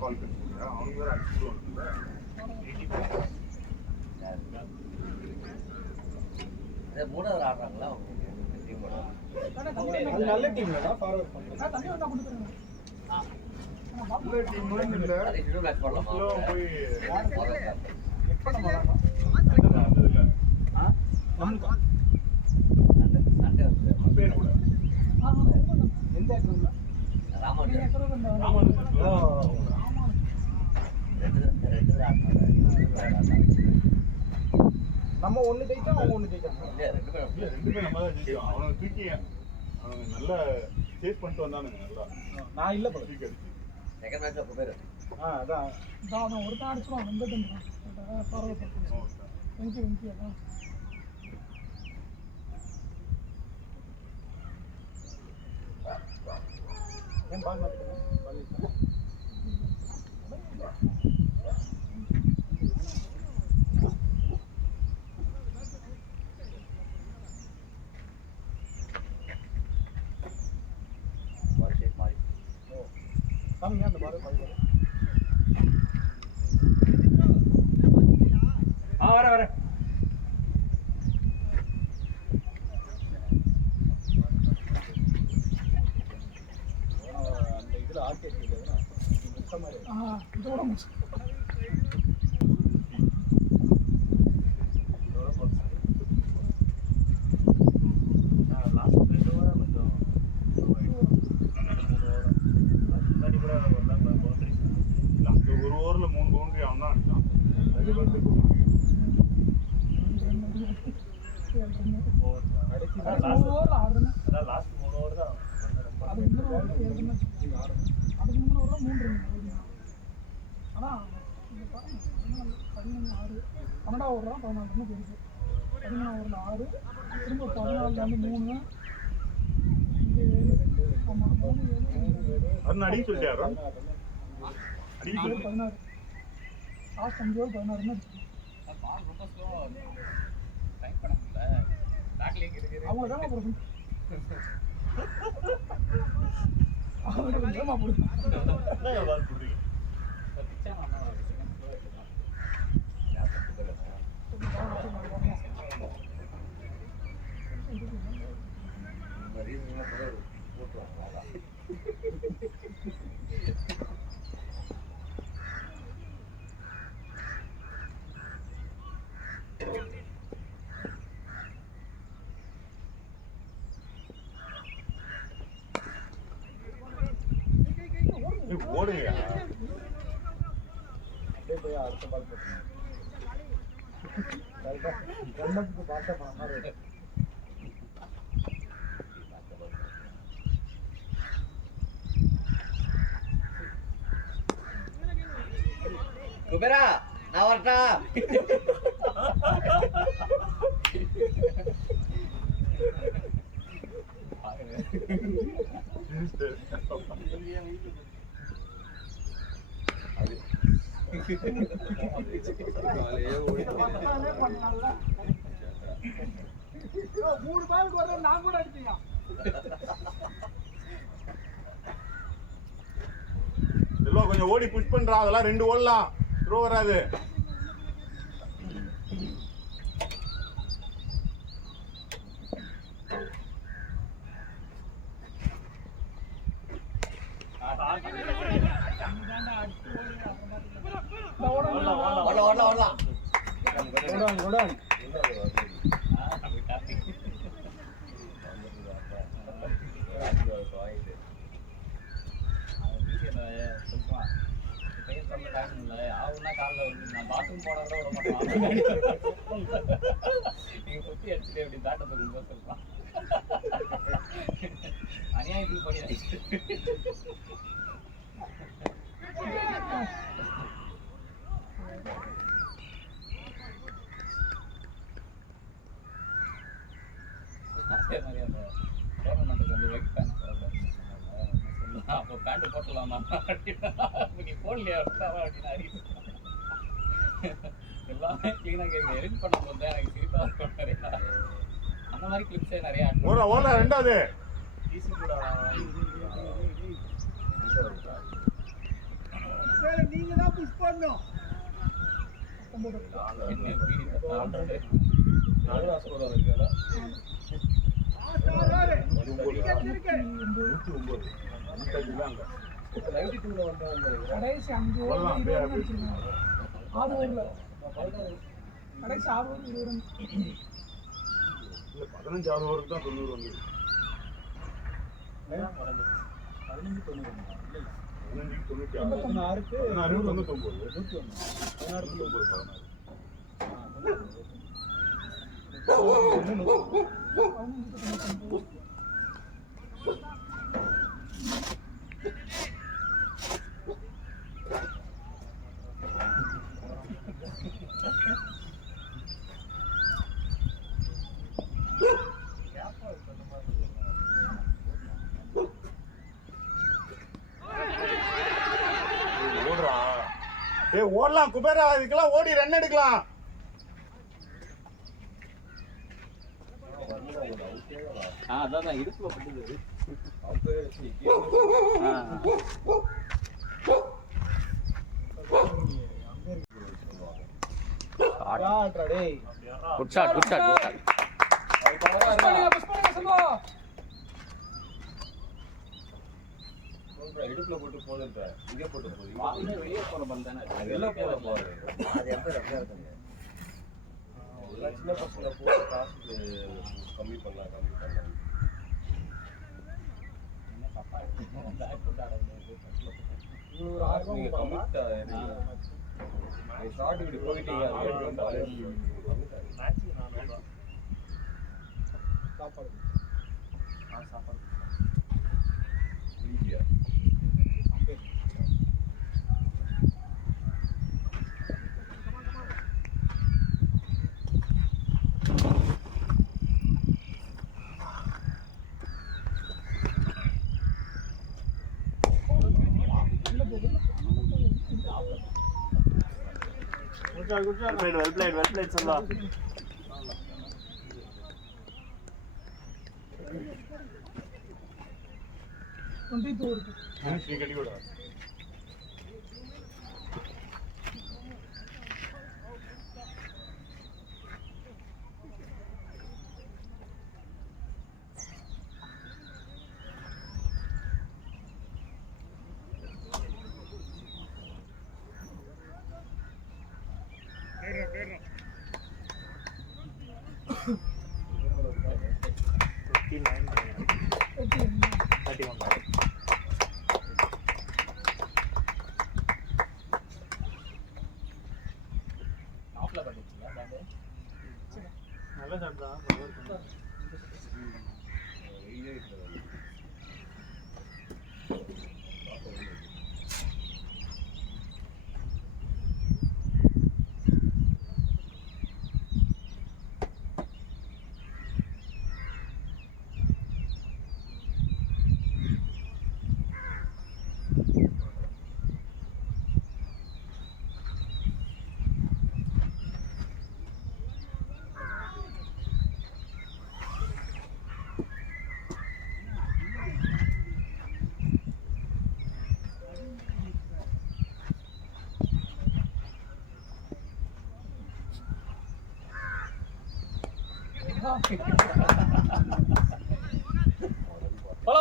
கால் பண்ணிருக்கீங்க அவங்க வேற அடிச்சுடுவாங்க மூணாவது ஆடுறாங்களா அது நல்ல டீம் தான் ஃபார்வர்ட் பண்ணுங்க நல்ல டீம் இல்ல போய் எப்போ நம்ம விளாடணும் இல்ல நமக்கு சண்டே வந்து பேர் கூட எந்த ஏக்கர் ராமன் நம்ம ஒன்று ஜெயிச்சோம் அவங்க ஒன்று ஜெயிச்சாங்க ரெண்டு பேரும் நம்ம தான் ஜெயிச்சோம் அவனை தூக்கி அவனுங்க நல்லா சேஸ் பண்ணிட்டு வந்தானுங்க நல்லா நான் இல்லை போல தூக்கி அடிச்சு செகண்ட் மேட்ச் அப்போ பேர் அதான் ஒருத்தன் அடிச்சிடும் 85 ஃபார்வர்ட் வெங்கி அதான் ஏன் பால் மாற்றிக்கணும் காமிங்க அந்த பாரு பாரு வர அந்த இதுல ஆர்கேட் இருக்குதுன்னா முட்ட மாதிரி இதோட முடிச்சு லாஸ்ட் 2 வாரம் கொஞ்சம் முன்னாடி கூட பவுண்டரி அந்த ஒரு ஓவரில் 3 பவுண்டரி அவன் தான் அடிச்சான். கடைசி மூணு ஓவரில் ஆடுறேன். அதான் லாஸ்ட் 3 ஓவர் தான் ரொம்ப அது இன்னொரு ஓவரில் 7 ரன் அடிச்சிருக்கேன். அதுக்கு முந்தின ஓவரில் 3 ரன் ஓடினான். ஆனால் இங்கே பாருங்க 14 6 12 ஓவர் தான் 14 ரன் போயிருக்கு. 13 ஓவரில் 6 திரும்ப 14 3 ஆமாம் 3 7 அருண் அடிக்க சொல்லிட்டாரா? அடிக்க சொல்லி 16 லாஸ்ட் 5 ஓவர் 16 ரன் அடிச்சிருக்கேன். பால் ரொம்ப ஸ்லோ டைம் பண்ண முடியல. பேக்லேயே இருக்கு. அவங்க வேகமாக போடுறது அவங்க வேகமாக போடுது. என்ன பால் போடுறீங்க? பிச்சா மாமா செகண்ட் ஸ்லோ எடுத்துக்கலாம். இந்த ரீசன்லாம் கூட போட்டுருவாங்க அதான். ஓடுங்க. அப்படியே போய் அடுத்த பால் போட்டுருங்க. ரன்னப்புக்கு பார்த்தா பண்ண மாதிரி குபேரா நான் வரட்டா? மூணு பாலுக்கு வர நான் கூட அடிச்சீங்க. எல்லாம் கொஞ்சம் ஓடி புஷ் பண்றான். அதெல்லாம் 2 ஓடலாம். த்ரோ வராது. ஓடலாம். குடான் ஆகுனா காலில் வந்து நான் பாத்ரூம் போனத விட மாட்டேன். நீங்க சுத்தி அடிச்சுட்டு அப்படி தாட்டத்துக்கு போக சொல்லலாம். அநியாயத்துக்கு பண்ணி அதே மாதிரி அந்த டோர்னமெண்ட்டுக்கு வந்து ஒயிட் பேண்ட் அப்போ பேண்ட் போட்டலாமா நீ போடலையா அப்படின்னா எல்லாமே கிளீனாக கேட்குது. எடிட் பண்ணும்போது தான் எனக்கு சிரிப்பாக இருக்கும் நிறையா. அந்த மாதிரி கிளிப்ஸே நிறையா ஓடலாம். ரெண்டாவது ஈஸி கூட நீங்க தான் புஷ் பண்ணணும். கடைசி 5 ஓவர் 20 ரன் அடிச்சிருக்காங்க. 6 ஓவரில் கடைசி 6 ஓவர் 20 ரன். 15வது ஓவருக்கு தான் 90 வந்து 15 90 15 96க்கு 16 99 ஓடுறா. ஏய் ஓடலாம் குபேரா. இதுக்கெல்லாம் ஓடி ரன் எடுக்கலாம். அதான் இடுப்புல பட்டுது. டேய் good shot good shot good shot. Push பண்ணுங்க செல்வா. இடுப்புல போட்டு போதும் இங்க போட்டு போகுது வாங்க வெளியே போற பல் தானே அது. வெளில போட போகுது அது எப்ப ரெஃபர் இருக்குங்க எல்லாம் சின்ன பசங்க போட்டு காசு கம்மி பண்ணலாம் என்ன பாப்பா பேக் ஃபுட் ஆடுறது இது ஒரு 1000 நீங்க ரூபாய் கம்மி ஷார்ட் இப்படி போயிட்டீங்க மேட்ச் 400 ரூபாய் சாப்பாடு சாப்பாடு ஈஸியா well played செல்வா. நீ கட்டி விட ஆஃப்ல பண்ணிட்டீங்க பாண்டு. நல்ல ஷாட் தான்.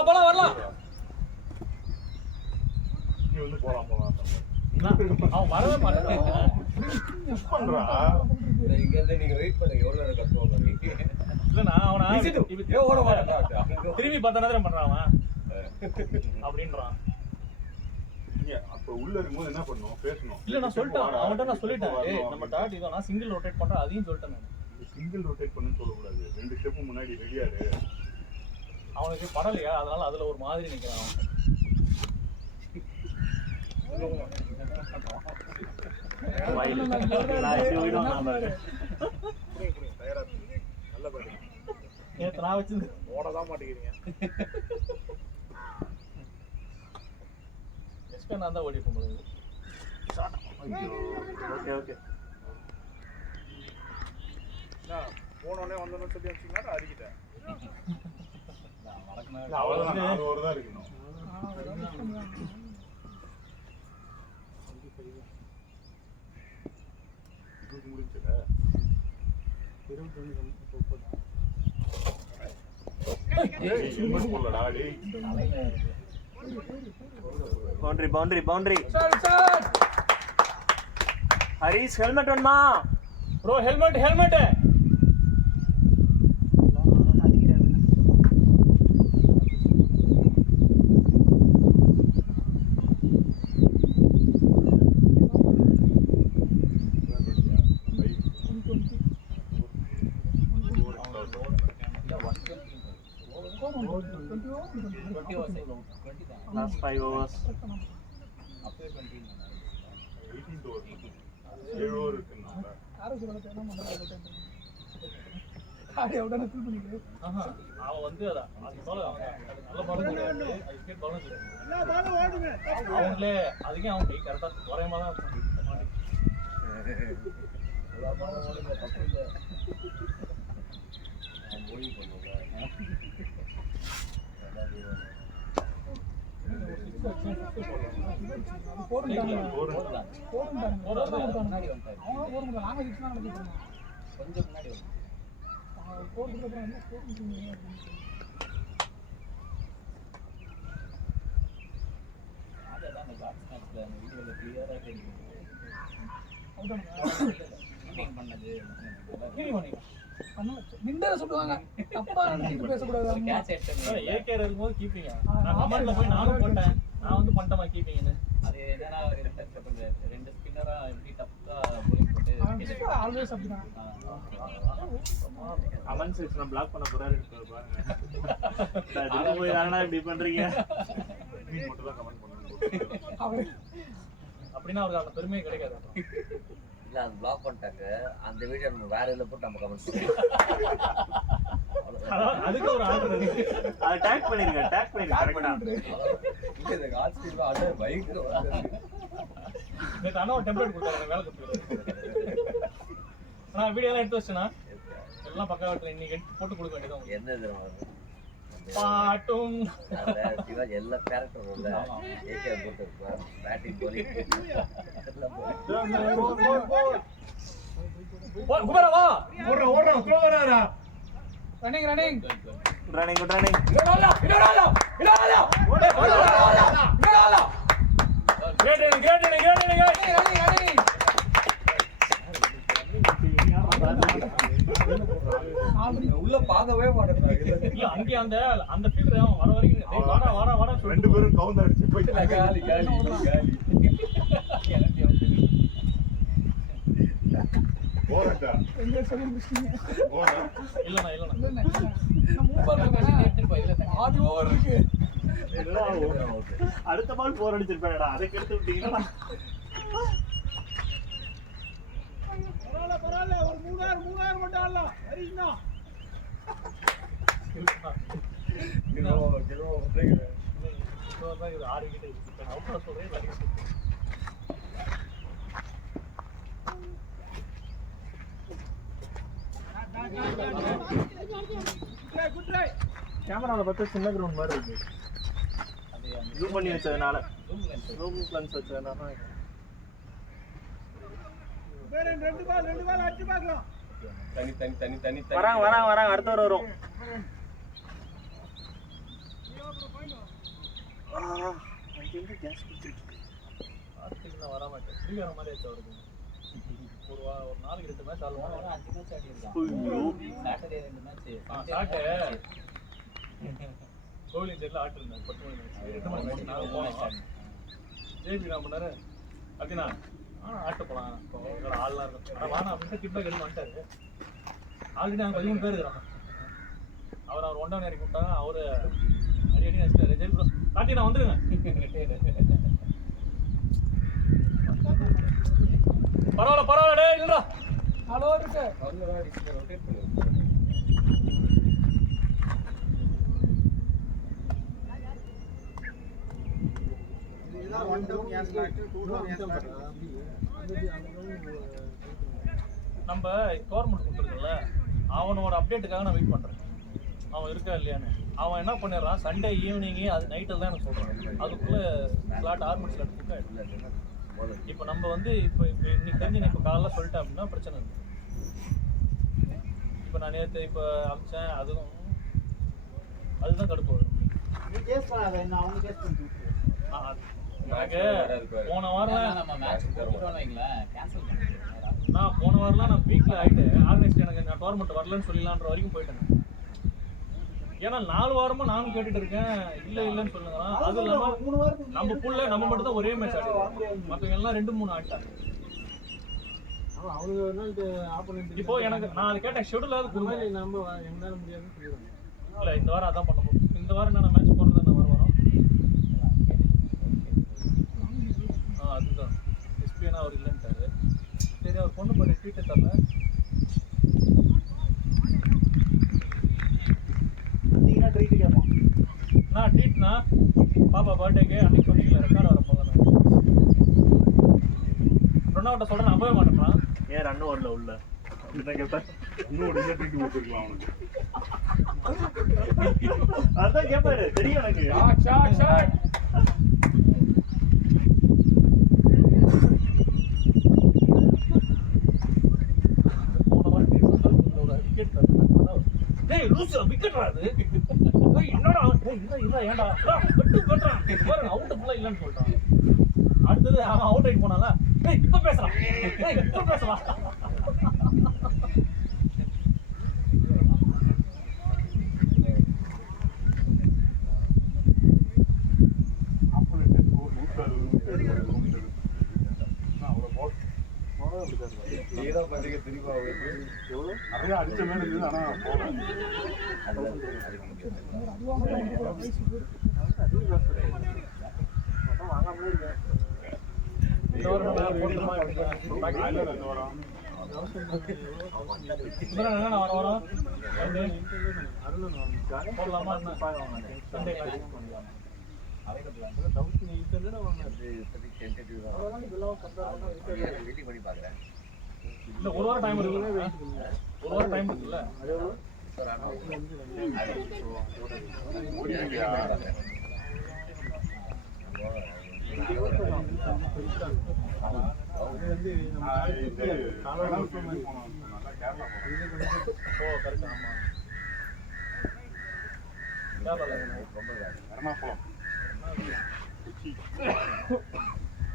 போலாம் வரலாம். நீ வந்து போலாம் அவன் வரவே மாட்டான். புஷ் பண்றா இங்க இருந்து நீங்க வெயிட் பண்ணுங்க எவ்வளவு நேரம் கத்துவாங்க நீங்க இல்லண்ணா அவனா ஓட மாட்டேன் திரும்பி 10 நேரம் பண்றான் அவன் அப்படின்றான். நீங்க அப்ப உள்ள இருக்கும்போது என்ன பண்ணணும் பேசணும் இல்ல நான் சொல்லிட்டேன் அவன்கிட்ட நான் சொல்லிட்டேன் ஏய் நம்ம டாட் இதோ நான் சிங்கிள் ரொட்டேட் பண்றேன் அதையும் சொல்லிட்டேன் நான். சிங்கிள் ரொட்டேட் பண்ணுன்னு சொல்லக்கூடாது 2 ஸ்டெப் முன்னாடி ரெடியாரு அவனுக்கு படலையா அதனால அதுல ஒரு மாதிரி நிக்கிறான் அவன். நேத்து நான் வச்சிருந்து ஓடதான் மாட்டேங்கிறீங்க. எஸ்பி நான் தான் ஓடி போகுது. ஓகே போனோடனே வந்தோன்னு சொல்லி வச்சிங்கன்னா அடிக்கிட்டேன். நான் வழக்கமா அவ்வளவுதான் 4 ஓவர் தான் இருக்கணும் இது முடிஞ்சல 21 போடலடா டேய் பவுண்டரி ஷாட். ஹரிஸ் ஹெல்மெட் வேணுமா ப்ரோ? Helmet last 5 overs. அப்பவே 20 18th ஓவர் 7 ஓவர் இருக்குன்னா யாரும் சொல்ல தேவை மாட்டாங்க. காடி அவுட்டான ஃபீல் பண்ணிட்டு. அவன் வந்து அது போல நல்ல பாலும் கிடையாது, அது ஸ்பீட் பாலும் கிடையாது. எல்லா பாலும் ஓடுங்க. அவங்களே அதுக்கே அவன் கை கரெக்டா குறையமா தான் இருக்கும். எல்லா பாலும் ஓடுங்க தப்பு இல்லை நான் bowling பண்ணுவேன் போடுட்டாங்க முன்னாடி வந்துட்டாரு. அவங்க போடுங்க நாங்க 6 தான் நடந்துட்டு இருந்தோம் கொஞ்சம் முன்னாடி வந்து போடுறதுக்கு அப்புறம் என்ன போடுங்க அதான் அந்த காட்ஸ் மேட்ச்ல அந்த வீடியோல கிளியரா தெரியும். அதுதான் ஷூட்டிங் பண்ணது நின்றத சொல்லுவாங்க தப்பா நினைச்சிட்டு பேசக்கூடாது கேட்ச் எடுத்து ஏகேஆர் இருக்கும்போது கீப்பிங்க நான் கமெண்ட்ல போய் நானும் போட்டேன். நான் வந்து பண்ணிட்டேமா கீப்பிங்னு. அது என்னன்னா ரெண்டு ஸ்பின்னரா எப்படி டப்பா bowling போட்டு ஆல்வேஸ் அப்படிதான் கமெண்ட் செக்ஷனை பிளாக் பண்ண போறாரு பாருங்க. அதுக்கு போய் தானே இப்படி பண்றீங்க நீ மட்டும் தான் கமெண்ட் பண்ணுங்க. அவர் அப்படின்னா அவருக்கு அந்த பெருமையே கிடைக்காது. இல்ல அது பிளாக் பண்ணிட்டாங்க. அந்த வீடியோ நம்ம வேற இதுல போட்டு நம்ம கமெண்ட் பண்ணுவோம். அதுக்கு ஒரு ஆள் இருக்கு. அதை டேக் பண்ணிருங்க. டேக் பண்ணிருங்க கரெக்ட்டா. இல்ல இந்த காட்ஸ் டீம் ஆட பைக்ல வந்து நேத்து அண்ணா ஒரு டெம்ப்ளேட் கொடுத்தாரு வேலை கொடுத்தாரு. நான் வீடியோ எல்லாம் எடுத்து வச்சேனா எல்லாம் பக்கா வெட்டற இன்னைக்கு எடுத்து போட்டு கொடுக்க வேண்டியது உங்களுக்கு. என்ன தெரியுமா பாட்டும் சிவாஜி எல்லா கேரக்டர் உள்ள ஏகே போட்டு பேட்டிங் bowling குமாரா வா. ஓடுறோம் த்ரோ வராரா running running running good running. Great running உள்ள பார்க்கவே மாட்டேங்கிறாங்க. இல்ல அங்க அந்த ஃபீல்டர் அவன் வர வரைக்கும் டேய் வாடா ரெண்டு பேரும் கவுண்ட் அடிச்சு போயிட்டாங்க. காலி போறட்டா எங்க சொல்லி முடிச்சிட்டீங்க போறா இல்லண்ணா நான் மூவ் பண்ணேன் எடுத்துட்டு போய் இதுல தண்ணி ஆதி ஓவர் இருக்கு அடுத்த பால் போர் அடிச்சிருப்பேன்டா. அதை கெடுத்து விட்டீங்கன்னா பரவாயில்ல ஒரு 3000 மட்டும் ஆடலாம். சரிங்களா? இது 6 விக்கெட் இருக்கு. அவுட்டா சொல்றேன் வரைக்கும். Good try. கேமரால பார்த்தா சின்ன கிரவுண்ட் மாதிரி இருக்கு. ஜூம் பண்ணி வச்சதுனால ஜூம் லென்ஸ் வச்சதுனால ரெண்டு பால் அடிச்சு பார்க்கலாம். தனி வராங்க அடுத்தவர் வரும். வர மாட்டேன். ஃப்ரீ வர மாதிரி ஆச்சு அவருக்கு. ஒரு நாளைக்கு 2 மேட்ச் ஆடுவாங்க. 5 மேட்ச் ஆடி இருக்கான். Saturday 2 match. சாட்டே கோவிலின் சைடில் ஆட்டு இருந்தேன். 10 மணி மேட்ச் 2 மணி மேட்ச் நாங்கள் போனோம். ஜேபி நான் பண்ணாரு அப்படின்னா ஆட்ட போகலாம் இப்போ ஆள்லாம் இருக்கும். ஆனால் வானா அப்படின்ட்டு கிட்பேக் எடுத்து வந்துட்டாரு. ஆல்ரெடி நாங்கள் 13 பேர் இருக்கிறோம். அவர் 1 டவுன் இறக்கி விட்டாங்க. அவர் அடி வச்சுட்டாரு. ஜெய் ப்ரோ காட்டி நான் வந்துடுங்க. பரவாயில்ல டே இல்லைடா ஹலோ இருக்கு அவ்வளோதான் அடிச்சு ரொட்டேட் பண்ணி நம்ம கவர்மெண்ட் கொடுத்துருக்குல்ல அவனோட அப்டேட்டுக்காக நான் வெயிட் பண்ணுறேன். அவன் இருக்கா இல்லையான்னு. அவன் என்ன பண்ணிடுறான் சண்டே ஈவினிங்கு அது நைட்டில் தான் எனக்கு சொல்கிறான். அதுக்குள்ளே ஸ்லாட் ஆர்மெண்ட் ஸ்லாட் புக் ஆகிடும். இப்போ நம்ம வந்து இப்போ இன்னைக்கு தெரிஞ்சு நான் இப்போ காலைல சொல்லிட்டேன் அப்படின்னா பிரச்சனை இல்லை. இப்போ நான் நேற்று இப்போ அமிச்சேன் அதுதான் கடுப்பு வரும். எனக்கு போன வாரம் நம்ம மேட்ச் போட்டுட்டோம்னு வைங்களேன் கேன்சல் பண்ணிடுறேன். நான் போன வாரம்லாம் நான் வீக்கில் ஆகிட்டு ஆர்கனைஸ்ட் எனக்கு நான் டோர்னமெண்ட் வரலன்னு சொல்லிடலான்ற வரைக்கும் போயிட்டேன். ஏன்னா 4 வாரமா நானும் கேட்டுட்டு இருக்கேன். இல்லைன்னு சொல்லுங்க. அது இல்லாம நம்ம புள்ள நம்ம மட்டும் தான் ஒரே மேட்ச் ஆடிடுவோம். மற்றவங்க எல்லாம் 2-3 ஆடிட்டாங்க. இப்போ எனக்கு நான் அதை கேட்டேன் ஷெடியூலாவது கொடுங்க. இல்லை இந்த வாரம் அதான் பண்ண போகிறோம். இந்த வாரம் நான் மேட்ச் போடுறது நான் வரோம். அதுதான் எஸ்பினா அவர் இல்லைன்ட்டாரு. சரி அவர் பொண்ணு பண்ணி ட்வீட்டை தரல. ட்ரீட் கேட்போம். நான் ட்ரீட்னா பாப்பா பர்த்டேக்கு அன்னைக்கு சொன்னீங்களா ரெக்கார்ட் வர போகிறேன். ரொனால்டோ சொல்கிறேன் நம்பவே மாட்டேன்றான். ஏன் ரன்னு வரல உள்ள அப்படிதான் கேட்பேன். இன்னொரு ட்ரீட் கொடுத்துருக்கலாம் அவனுக்கு. அதான் கேட்பாரு தெரியும் எனக்கு. ஏன்டா வெட்டு அவுட் ஃபுல்லா இல்லைன்னு சொல்லிட்டான். அடுத்தது அவன் அவுட் ரைட் போனால இப்ப பேசலாம் நீதான் பத்திரிக்கை திரும்ப நிறைய அடிச்ச மேல இருந்தது, ஆனா போகல. வெயிட்டிங் பண்ணி பாக்குறேன். இல்ல ஒரு வாரம் டைம் இருக்குல்ல,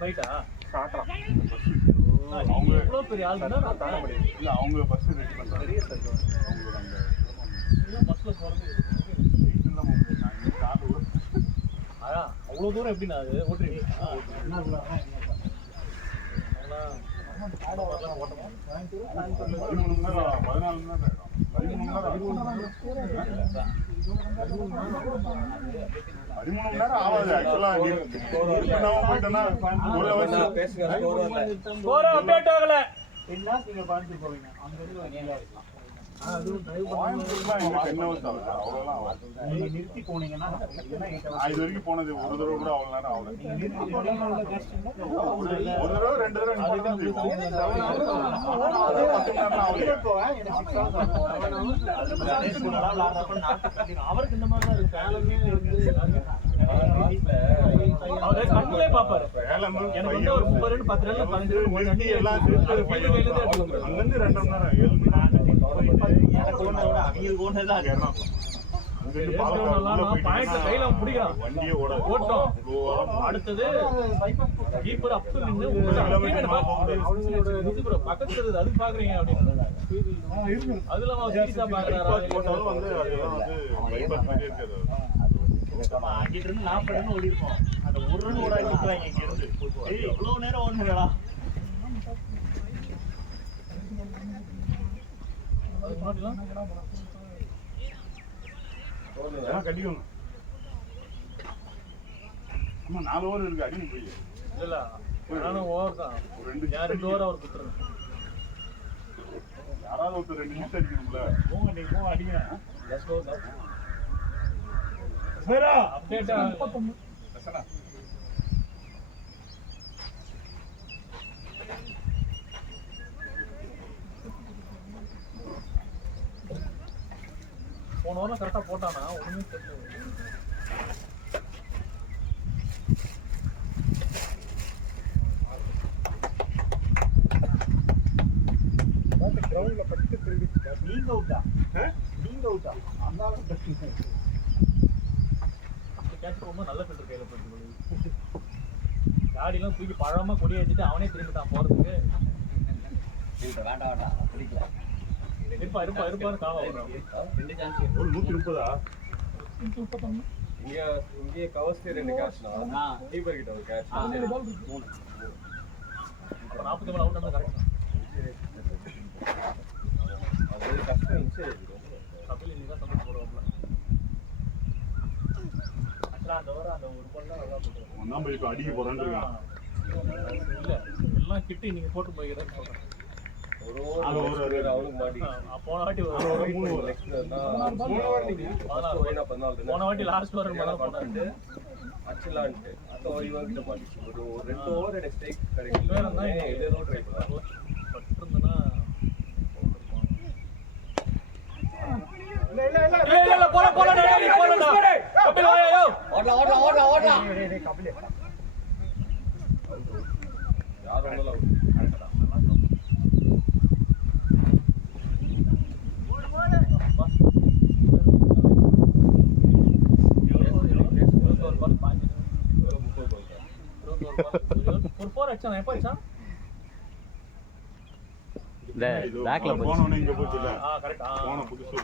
ரைட்டா எவ்வளவு பெரிய ஆள் தான் நான் தாழ முடியும். இல்ல அவங்க பஸ் ரெடி பண்றாங்க. பெரிய சார் அவங்களோட அந்த பஸ்ல போறது அவ்வளவு தூரம் எப்படின்னா அது ஓட்டுறீங்க? 13 மணி நேரம் 14 மணி நேரம் 13 மணி நேரம் ஆகாது. ஆக்சுவலா போயிட்டோம்னா அப்டேட் ஆகல. நீங்க பார்த்து போவீங்க அங்க இருந்து நிறுத்தி போனீங்கன்னா இது வரைக்கும் போனது ஒரு தடவை கூட அவ்வளவு நேரம் ஆகல. ஒரு தடவை 2 தடவை அவருக்கு இந்த மாதிரி தான் இருக்கு. அவரு கண்ணுலே பாப்பாரு. எனக்கு வந்து ஒரு 30 10 15 எல்லாம் அங்கிருந்து 2 மணி நேரம் 7 மணி நேரம் அடுத்தது கீப்பர் அப் நின்று பக்கத்துல அது பாக்குறீங்க அப்படின்னு அதுல சீரியஸா பாக்குறாரு. அங்கிட்டு இருந்து 40 ரன் ஓடி இருப்போம். அந்த ஒரு ரன் ஓட விட்டுறாங்க இங்க இருந்து. இவ்வளவு நேரம் ஓடுனீங்களா? கட்டிக்கணும். ஆமா 4 ஓவர் இருக்கு. அடிக்க முடியல. இல்ல நானும் ஓவர் தான். 2 ஓவர் அவர் குத்துறேன். யாராவது ஒருத்தர் 2 நிமிஷம் அடிக்கணும்ல. போங்க நீங்க போங்க அடிங்க. Let's go sir. ஸ்மேரா அப்டேட் 31 ரசனா போன வாரம் கரெக்டா போட்டானா ஒண்ணுமே தெரியல. கிரவுண்ட்ல பட்டு திரும்பி நீங்க அவுட்டா அந்த கேட்ச் போகும்போது நல்ல ஃபில்டர் கையில போயிட்டு காடிலாம் தூக்கி பழமா கொடி வச்சுட்டு அவனே திரும்பிட்டான் போறதுக்கு. வேண்டாம் பிடிக்கல. இருப்பாரு காவா 2 சான்ஸ் 130 இங்கே கவர்ஸ்ல 2 கேட்ச்னா கீப்பர் கிட்ட ஒரு கேட்ச் 3 அப்ப 40 மேல அவுட் ஆனா கரெக்ட். அது கஷ்டம் இன்சைட் கபில் இன்னைக்கு தான் சம்பளம் போடுவாப்ல. அச்சா அந்த வர அந்த ஒரு பால் தான் நல்லா போடுவாங்க. ஒண்ணாம் போய் அடிக்க போறான்னு இருக்கான். இல்ல எல்லாம் கிட்ட நீங்க போட்டு போய்க்கிறேன்னு சொல்றேன். ஒரு அவனுக்கு மாட்டி போன வாட்டி ஒரு 3 லெக்ஸ்னா 3 ஓவர் நீங்க 14 போன வாட்டி லாஸ்ட் ஓவர் மேல போட்டாங்க அச்சலான்ட்டு அந்த ஒரு இவங்கிட்ட மாட்டிச்சு. ஒரு 2 ஓவர் எனக்கு ஸ்ட்ரைக் கிடைக்கல. ஏதோ ட்ரை பண்ணலாம் பட்டுருந்தனா இல்ல போடா கபில் வாயோ ஓடலாம். கபில் யார் வந்தாலும் ஒரு 4 அடிச்சான் எப்போ அடிச்சான் இந்த பேக்ல போனோன்னு இங்க போச்சுல கரெக்ட் போன புதுசு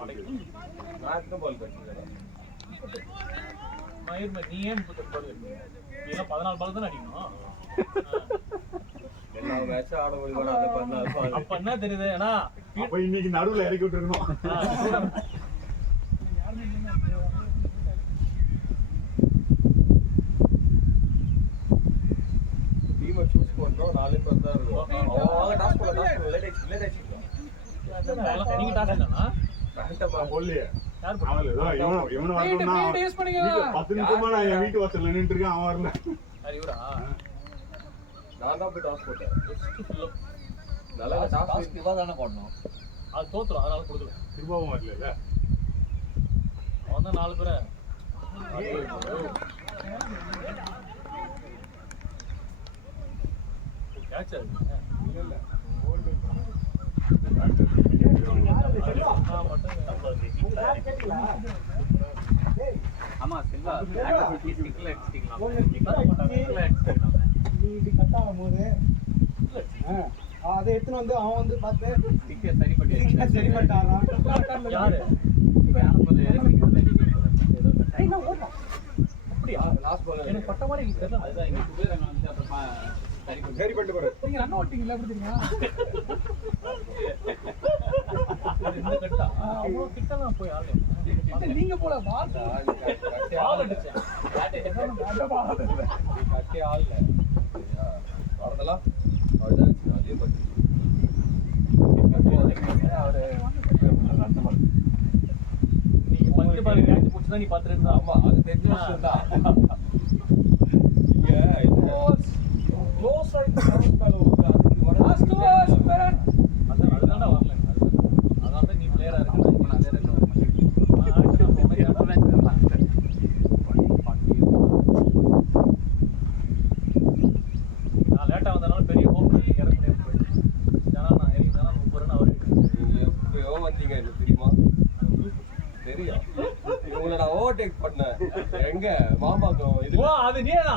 நீ ஏன் 14 பால் தானே அடிக்கணும் எல்லா மேட்சும் ஆட முடியும் அது பண்ணாலும் அப்ப என்ன தெரியுது ஏன்னா அப்ப இன்னைக்கு நடுவுல இறக்கி விட்டுருக்கணும் டீமை சூஸ் பண்றோம் 4 பேர் தான் இருக்கும் அவங்க டாஸ் பண்ண லேட் ஆயிடுச்சு நீங்க டாஸ் என்னன்னா சொல்லியே யார் அவன் ஏதோ இவனு வரணும்னா 10 நிமிஷமா நான் என் வீட்டு வாசல்ல நின்னுட்டு இருக்கேன் அவன் வரல இவரா நான் தான் போய் டாஸ் போட்டேன் நல்லா டாஸ் தானே போடணும் அது தோத்துரும் அதனால கொடுக்கல திரும்பவும் வரல அவன் தான் 4 பேரை கேட்ச் ஆமா செல்வா ஸ்டிக்ல அடிச்சிட்டீங்களா நீ இப்படி கட் ஆகும்போது அதை எடுத்துன்னு வந்து அவன் வந்து பார்த்து ஸ்டிக்கர் சரி பண்ணி சரி பண்ணிட்டாரான். யாரு அப்படியா லாஸ்ட் பால் எனக்கு பட்ட மாதிரி தெரியல அதுதான் இங்க குபேரன் வந்து அப்புறமா சரி பண்ணி சரி பண்ணிட்டு போறாரு. நீங்க ரன் ஓட்டிங்களா எப்படி தெரியுமா? இந்த கட்டா அவ்வளோ கிட்டலாம் போய் ஆளு நீங்க போல பால் பால் அடிச்சேன் கட்டே ஆள்ல வரதெல்லாம் அதுதான் அதே பண்ணி நீங்க பந்து பால் கேட்ச் போச்சுதான் நீ 10 ரன் ஆமா அது தெரிஞ்ச விஷயம் தான் இங்க க்ளோஸ் ஆயிட்டு டாஸ் பால் ஓடுது அதுதான்டா வரல அதனால தான் நீ பிளேயரா இருக்க அதே ரெண்டு வர மாட்டேங்குது நான் லேட்டா வந்தனால பெரிய ஓப்பனர் இறக்க முடியாம போயிடுச்சு ஏன்னா நான் இறங்கினா 30 ரன் அவரு நீங்க எப்பயோ வந்தீங்க எனக்கு தெரியுமா தெரியும் இவங்களை நான் ஓவர்டேக் பண்ணேன் எங்க மாமாக்கம் இது ஓ அது நீனா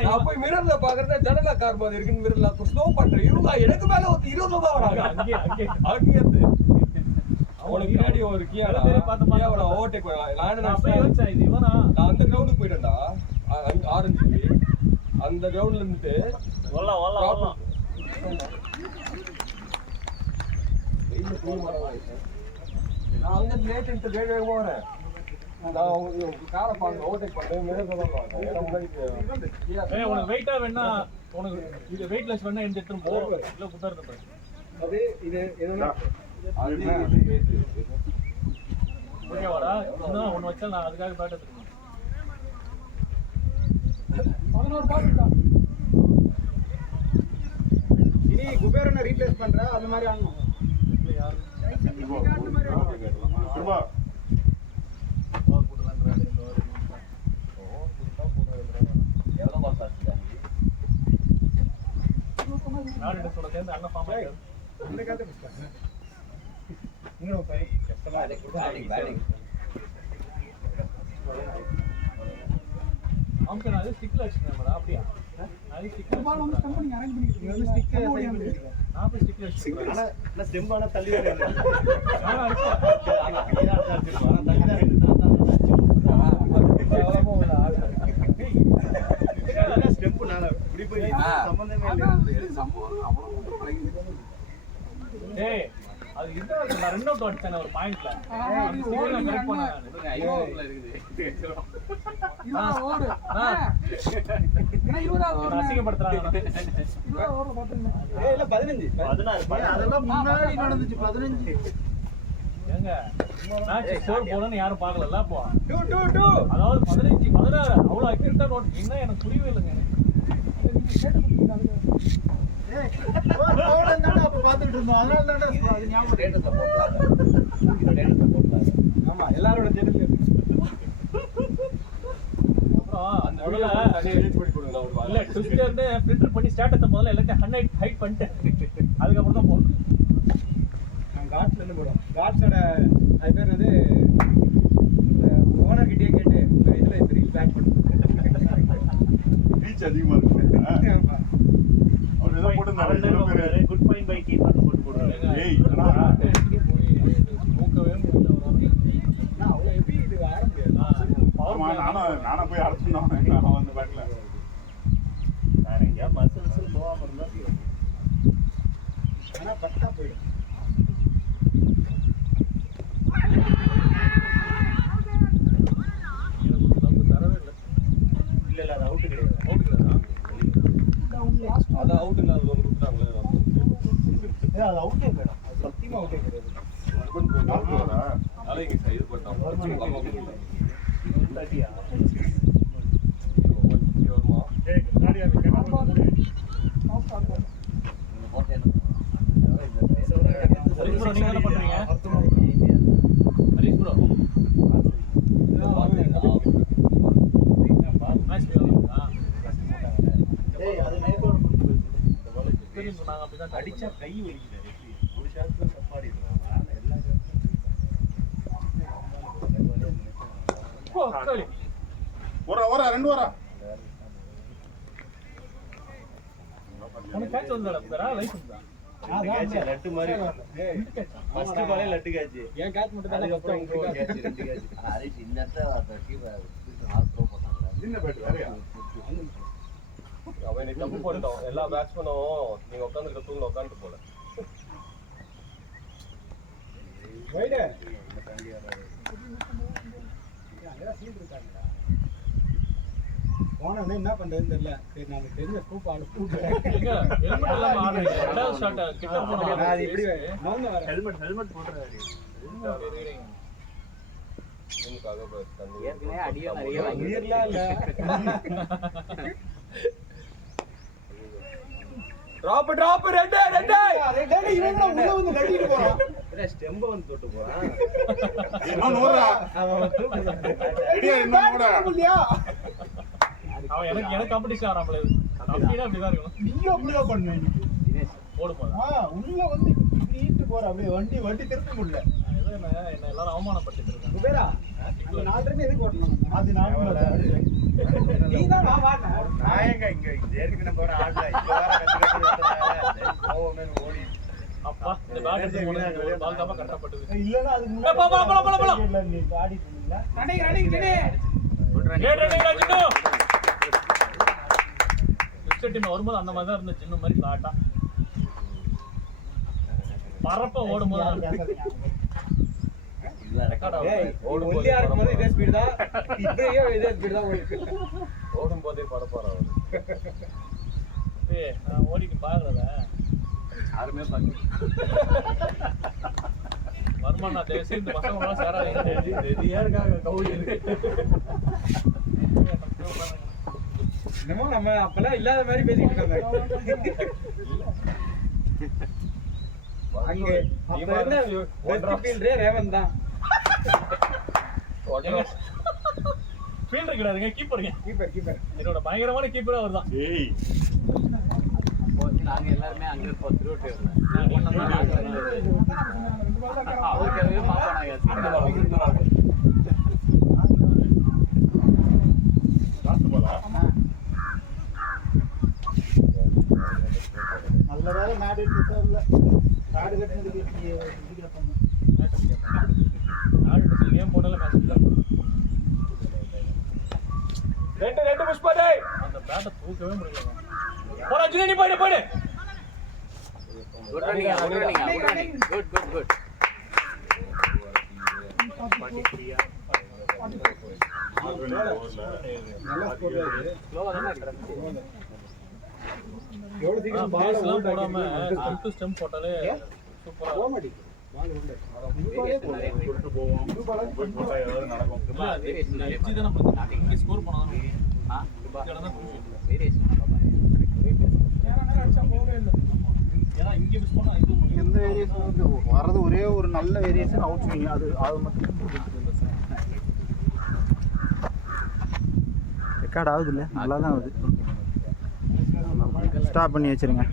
நான் போய் மிரர்ல பாக்குறேன் ஜனலா கார் மாதிரி இருக்குன்னு மிரர்ல ஸ்லோ பண்றேன் இவங்க எனக்கு மேல ஒரு 20 தான் வராங்க அங்கே அங்கே அவனுக்கு பின்னாடி ஒரு கியாடா அவனை ஓவர்டேக் பண்ணலாம் நான் என்ன நினைச்சேன் இது இவனா நான் அந்த கிரவுண்டுக்கு போயிட்டேன்டா ஆரஞ்சு அந்த கிரவுண்ட்ல இருந்துட்டு வரலாம் வரலாம் நான் அங்க லேட் எடுத்து வேகமா வரேன் நான் காரை பாருங்க ஓவர்டேக் பண்ணேன் மிரர் தான் முன்னாடி ஏய் உனக்கு வெயிட்டா வேணா உனக்கு இது வெயிட்லெஸ் வேணா இந்த எடுத்து போ இல்ல குட்டர் தான் அது இது என்னன்னா ஓகேவாடா இன்னும் ஒன்னு வச்சா நான் அதுக்காக பேட் எடுத்துக்கணும் 11 பால் இருக்கா? இனி குபேரனை ரீப்ளேஸ் பண்ற அந்த மாதிரி ஆகணும். திரும்ப பால் போட்டுறான்டா இந்த எவ்வளவு மாஸ் ஆச்சு நாடு எடுத்தோட சேர்ந்து அண்ணன் ஃபார்ம் ஆயிட்டாரு இந்த காலத்துல பிடிச்சாங்க. நீங்களும் போய் கஷ்டமா பேட்டிங் ஆம்கே நான் ஸ்டிக்ல அடிச்சேன்டா அப்படியே நான் ஸ்டிக்ல பால் வந்து ஸ்டம்ப் நீங்க அரேஞ்ச் பண்ணிக்கிறீங்க. நீங்க வந்து ஸ்டிக் பண்ண முடியாது. நான் போய் ஸ்டிக்ல அடிச்சேன் ஆனா ஸ்டெம்பான தள்ளி வரல நான் அடிச்சேன் ஸ்டெம்ப் நான் இப்படி போய் சம்பந்தமே ஏய் அது இது நான் ரன் அவுட் அடிச்சேன் ஒரு பாயிண்ட்ல அந்த ஸ்டிக்ல கரெக்ட் பண்ணேன் ஐயோல இருக்குது 20 ஓவர். ஆ. என்ன 20 ஓவர்? அசிங்கப்படுத்துறாங்க 20 ஓவர்ல பாத்துங்க. இல்ல 15 அதெல்லாம் முன்னாடி நடந்துச்சு 15 ஏங்க மேட்ச் ஸ்கோர் போடுன்னு யாரும் பார்க்கலல்ல அப்போ 2 அதாவது 15 16 அவ்வளவு அக்யூரேட்டா நோட் என்ன எனக்கு புரியவே இல்லைங்க நீங்க கேட்டு கொடுத்தீங்க அதுக்கு. அப்ப பாத்துட்டு இருந்தோம் அதனால தான்டா அது ஞாபகம் ஸ்டேட்டஸ்ல போடலாம் ஆமா எல்லாரோட ஜெனரல் அப்புறம் அந்த முதல்ல வீடியோ எடிட் பண்ணி கொடுங்க நான் ஒரு இல்ல ட்விட்டர் வந்து ஃபில்டர் பண்ணி ஸ்டேட்டஸ் முதல்ல எல்லாத்தையும் ஹைட் பண்ணிட்டேன் அதுக்கப்புறம் தான் போடணும் நான் காட்ஸ்ல இருந்து போறோம் காட்ஸோட அது பேர் வந்து ஓனர் கிட்டே கேட்டு உங்க இதுல இந்த ரீல் பேக் பண்ணுங்க ரீச் அதிகமா இருக்கு. அவர் ஏதோ போட்டு குட் பாயிண்ட் பை கீப்பர் போட்டு போடுறாரு. ஏய் அண்ணா மூக்கவே முடியல அவ்வளோ எப்படி இது ஆட முடியாது. ஆமா நானா போய் அழைச்சிருந்தோம் அவன் வந்து பேட்ல. வேற எங்கேயா மசில்ஸ் போகாம இருந்தா ஆனால் பட்டா போயிடும். இல்ல அது அவுட் கிடையாது. அது அவுட் இல்லாத ஒன்று கொடுத்தாங்களே அது அவுட்டே போயிடும். அது சத்தியமாக அவுட்டே கிடையாது. அலைங்க சார் இது பண்ணோம் தட்டியா வருமா ஏய் முன்னாடி அந்த கேமரா வந்து ஹரிஷ் ப்ரோ நீங்க என்ன பண்றீங்க? ஹரிஷ் ப்ரோ மேட்ச் போறீங்களா? ஏய் அது நைட்டோட முடிஞ்சு போச்சு. தெரியும் நாங்க அப்படிதான் அடிச்சா கை வலிக்குது. ஒரு ஷாட்ல தப்பாடி இருக்காங்க. எல்லா களி ஓரா 2 ஓரா. உனக்கு கேட்ச் வந்தடா பேரா லைஃப் இருந்தா கேட்ச் லட்டு மாதிரி ஃபர்ஸ்ட் பாலே லட்டு கேட்ச். ஏன் கேட்ச் மட்டும் தான் அதுக்கப்புறம் இங்க கேட்ச் ரெண்டு கேட்ச். ஹரிஷ் இந்த இடத்துல கீப்பர் ஆல் த்ரோ பண்ணாங்க. என்ன பேட் வேறயா? அவன் நீ தப்பு பண்ணிட்டோம். எல்லா பேட்ஸ்மேனும் நீங்க உட்காந்துருக்க தூங்க உட்காந்து போல. வைடு அங்கதான் சீட் இருக்காங்கடா. போனோடனே என்ன பண்றதுன்னு தெரியல. சரி நமக்கு தெரிஞ்ச ஸ்கூப் ஆளு எங்க ஹெல்மெட் எல்லாம் ஆடுறீங்க. ரெண்டாவது ஷாட் கிட்ட போனா அது இப்படி நவுந்து வரேன். ஹெல்மெட் போடுறாரு. டீமுக்காக தண்ணி ஏற்கனவே அடியே நிறைய வாங்கி நீர்லாம் இல்ல. டிராப் ரெண்டு டேய் இவன் தான் உள்ள வந்து நட்டிட்டு போறான். ஸ்டெம்ப வந்து தொட்டு போறான். இன்னும் ஓரா. ரெடியா இன்னும் ஓடா. இல்லையா? அவன் எனக்கு காம்படிஷன் ஆறாமல அப்படினா அப்படிதான் இருக்கணும். நீ அப்படியே பண்ணு. ஓடு போடா. உள்ள வந்து நீட்டு போற அப்படியே வண்டி திருப்ப முடியல. என்ன எல்லாரும் அவமானப்பட்டுட்டு இருக்காங்க. குபேரா அந்த 4 ரன் எதுக்கு ஓட்டணும்? அது நீ தான் வா வாங்க. நான் எங்க இங்க ஏற்கனவே போற ஆடல இந்த வாரம் கத்துக்கிட்டு ஓமே ஓடி அப்பா இந்த பேட் எடுத்து போடுறது ஒரு பால் தான் கட்டப்பட்டது. இல்லனா அது போலாம். நீ ஆடிட்டு இருந்தீங்களா? ரன்னிங் டீம் வரும்போது அந்த மாதிரி தான் இருந்துச்சு. சின்ன மாதிரி ஃபிளாட்டா பரப்ப ஓடும்போது ஒல்லியா இருக்கும்போது இதே ஸ்பீடு தான். இப்பயே இதே ஸ்பீடு தான் ஓடுது. ஓடும் போதே பரப்பாரா நான் ஓடிட்டு பாக்கல யாருமே பாக்க வருமானா தேசி இந்த பசங்க எல்லாம் சேராதீங்க. ரெடியா இருக்காங்க கவுடி இருக்கு. என்னமோ நம்ம அப்பெல்லாம் இல்லாத மாதிரி பேசிட்டு இருக்காங்க. அங்க அப்ப இருந்த பெஸ்ட் ஃபீல்டரே ரேவன் தான். ஃபீல்டர் கிடையாதுங்க, கீப்பருங்க. கீப்பர் என்னோட பயங்கரமான கீப்பர் அவர் தான். ஏய் நாங்க எல்லாருமே அங்க இருப்போம். திருவட்டூர்ல அவருக்காகவே மாப்பானாங்க. லாஸ்ட் பாலா. நல்ல வேலை நாடு எடுத்து இல்ல. நாடு கட்டினதுக்கு இதுக்கு பண்ணு. ஆடிட்டு கேம் போடல மேட்ச் இல்ல. ரெண்டு புஷ் பண்ணு. அந்த பேட்டை தூக்கவே முடியல. போடா ஜினி, நீ போடு. Good running. குட். நல்ல ஸ்கோர் இது. ஸ்லோவா தான் இருக்கு. எவ்வளவு சீக்கிரம் பால் பால்லாம் போடாம ஸ்டெம் டு ஸ்டெம் போட்டாலே சூப்பரா போக மாட்டேங்குது. பால் உண்டு. கூட்டிட்டு போவோம். போய் போட்டா ஏதாவது நடக்கும். இல்ல அது எட்ஜ் தான பண்ணுது. இங்க ஸ்கோர் பண்ணாதான் இதெல்லாம் தான் crucial. வேரியேஷன் நல்லா பாருங்க. நேரம் அடிச்சா போகவே இல்லை. ஏன்னா இங்க மிஸ் பண்ணா இது எந்த வேரியேஷன் வரது ஒரே ஒரு நல்ல வேரியேஷன் அவுட் ஸ்விங். அது மட்டும் ரெக்கார்ட் ஆகுது இல்லை, நல்லா தான் ஆகுது. ஸ்டாப் பண்ணி வச்சிருங்க.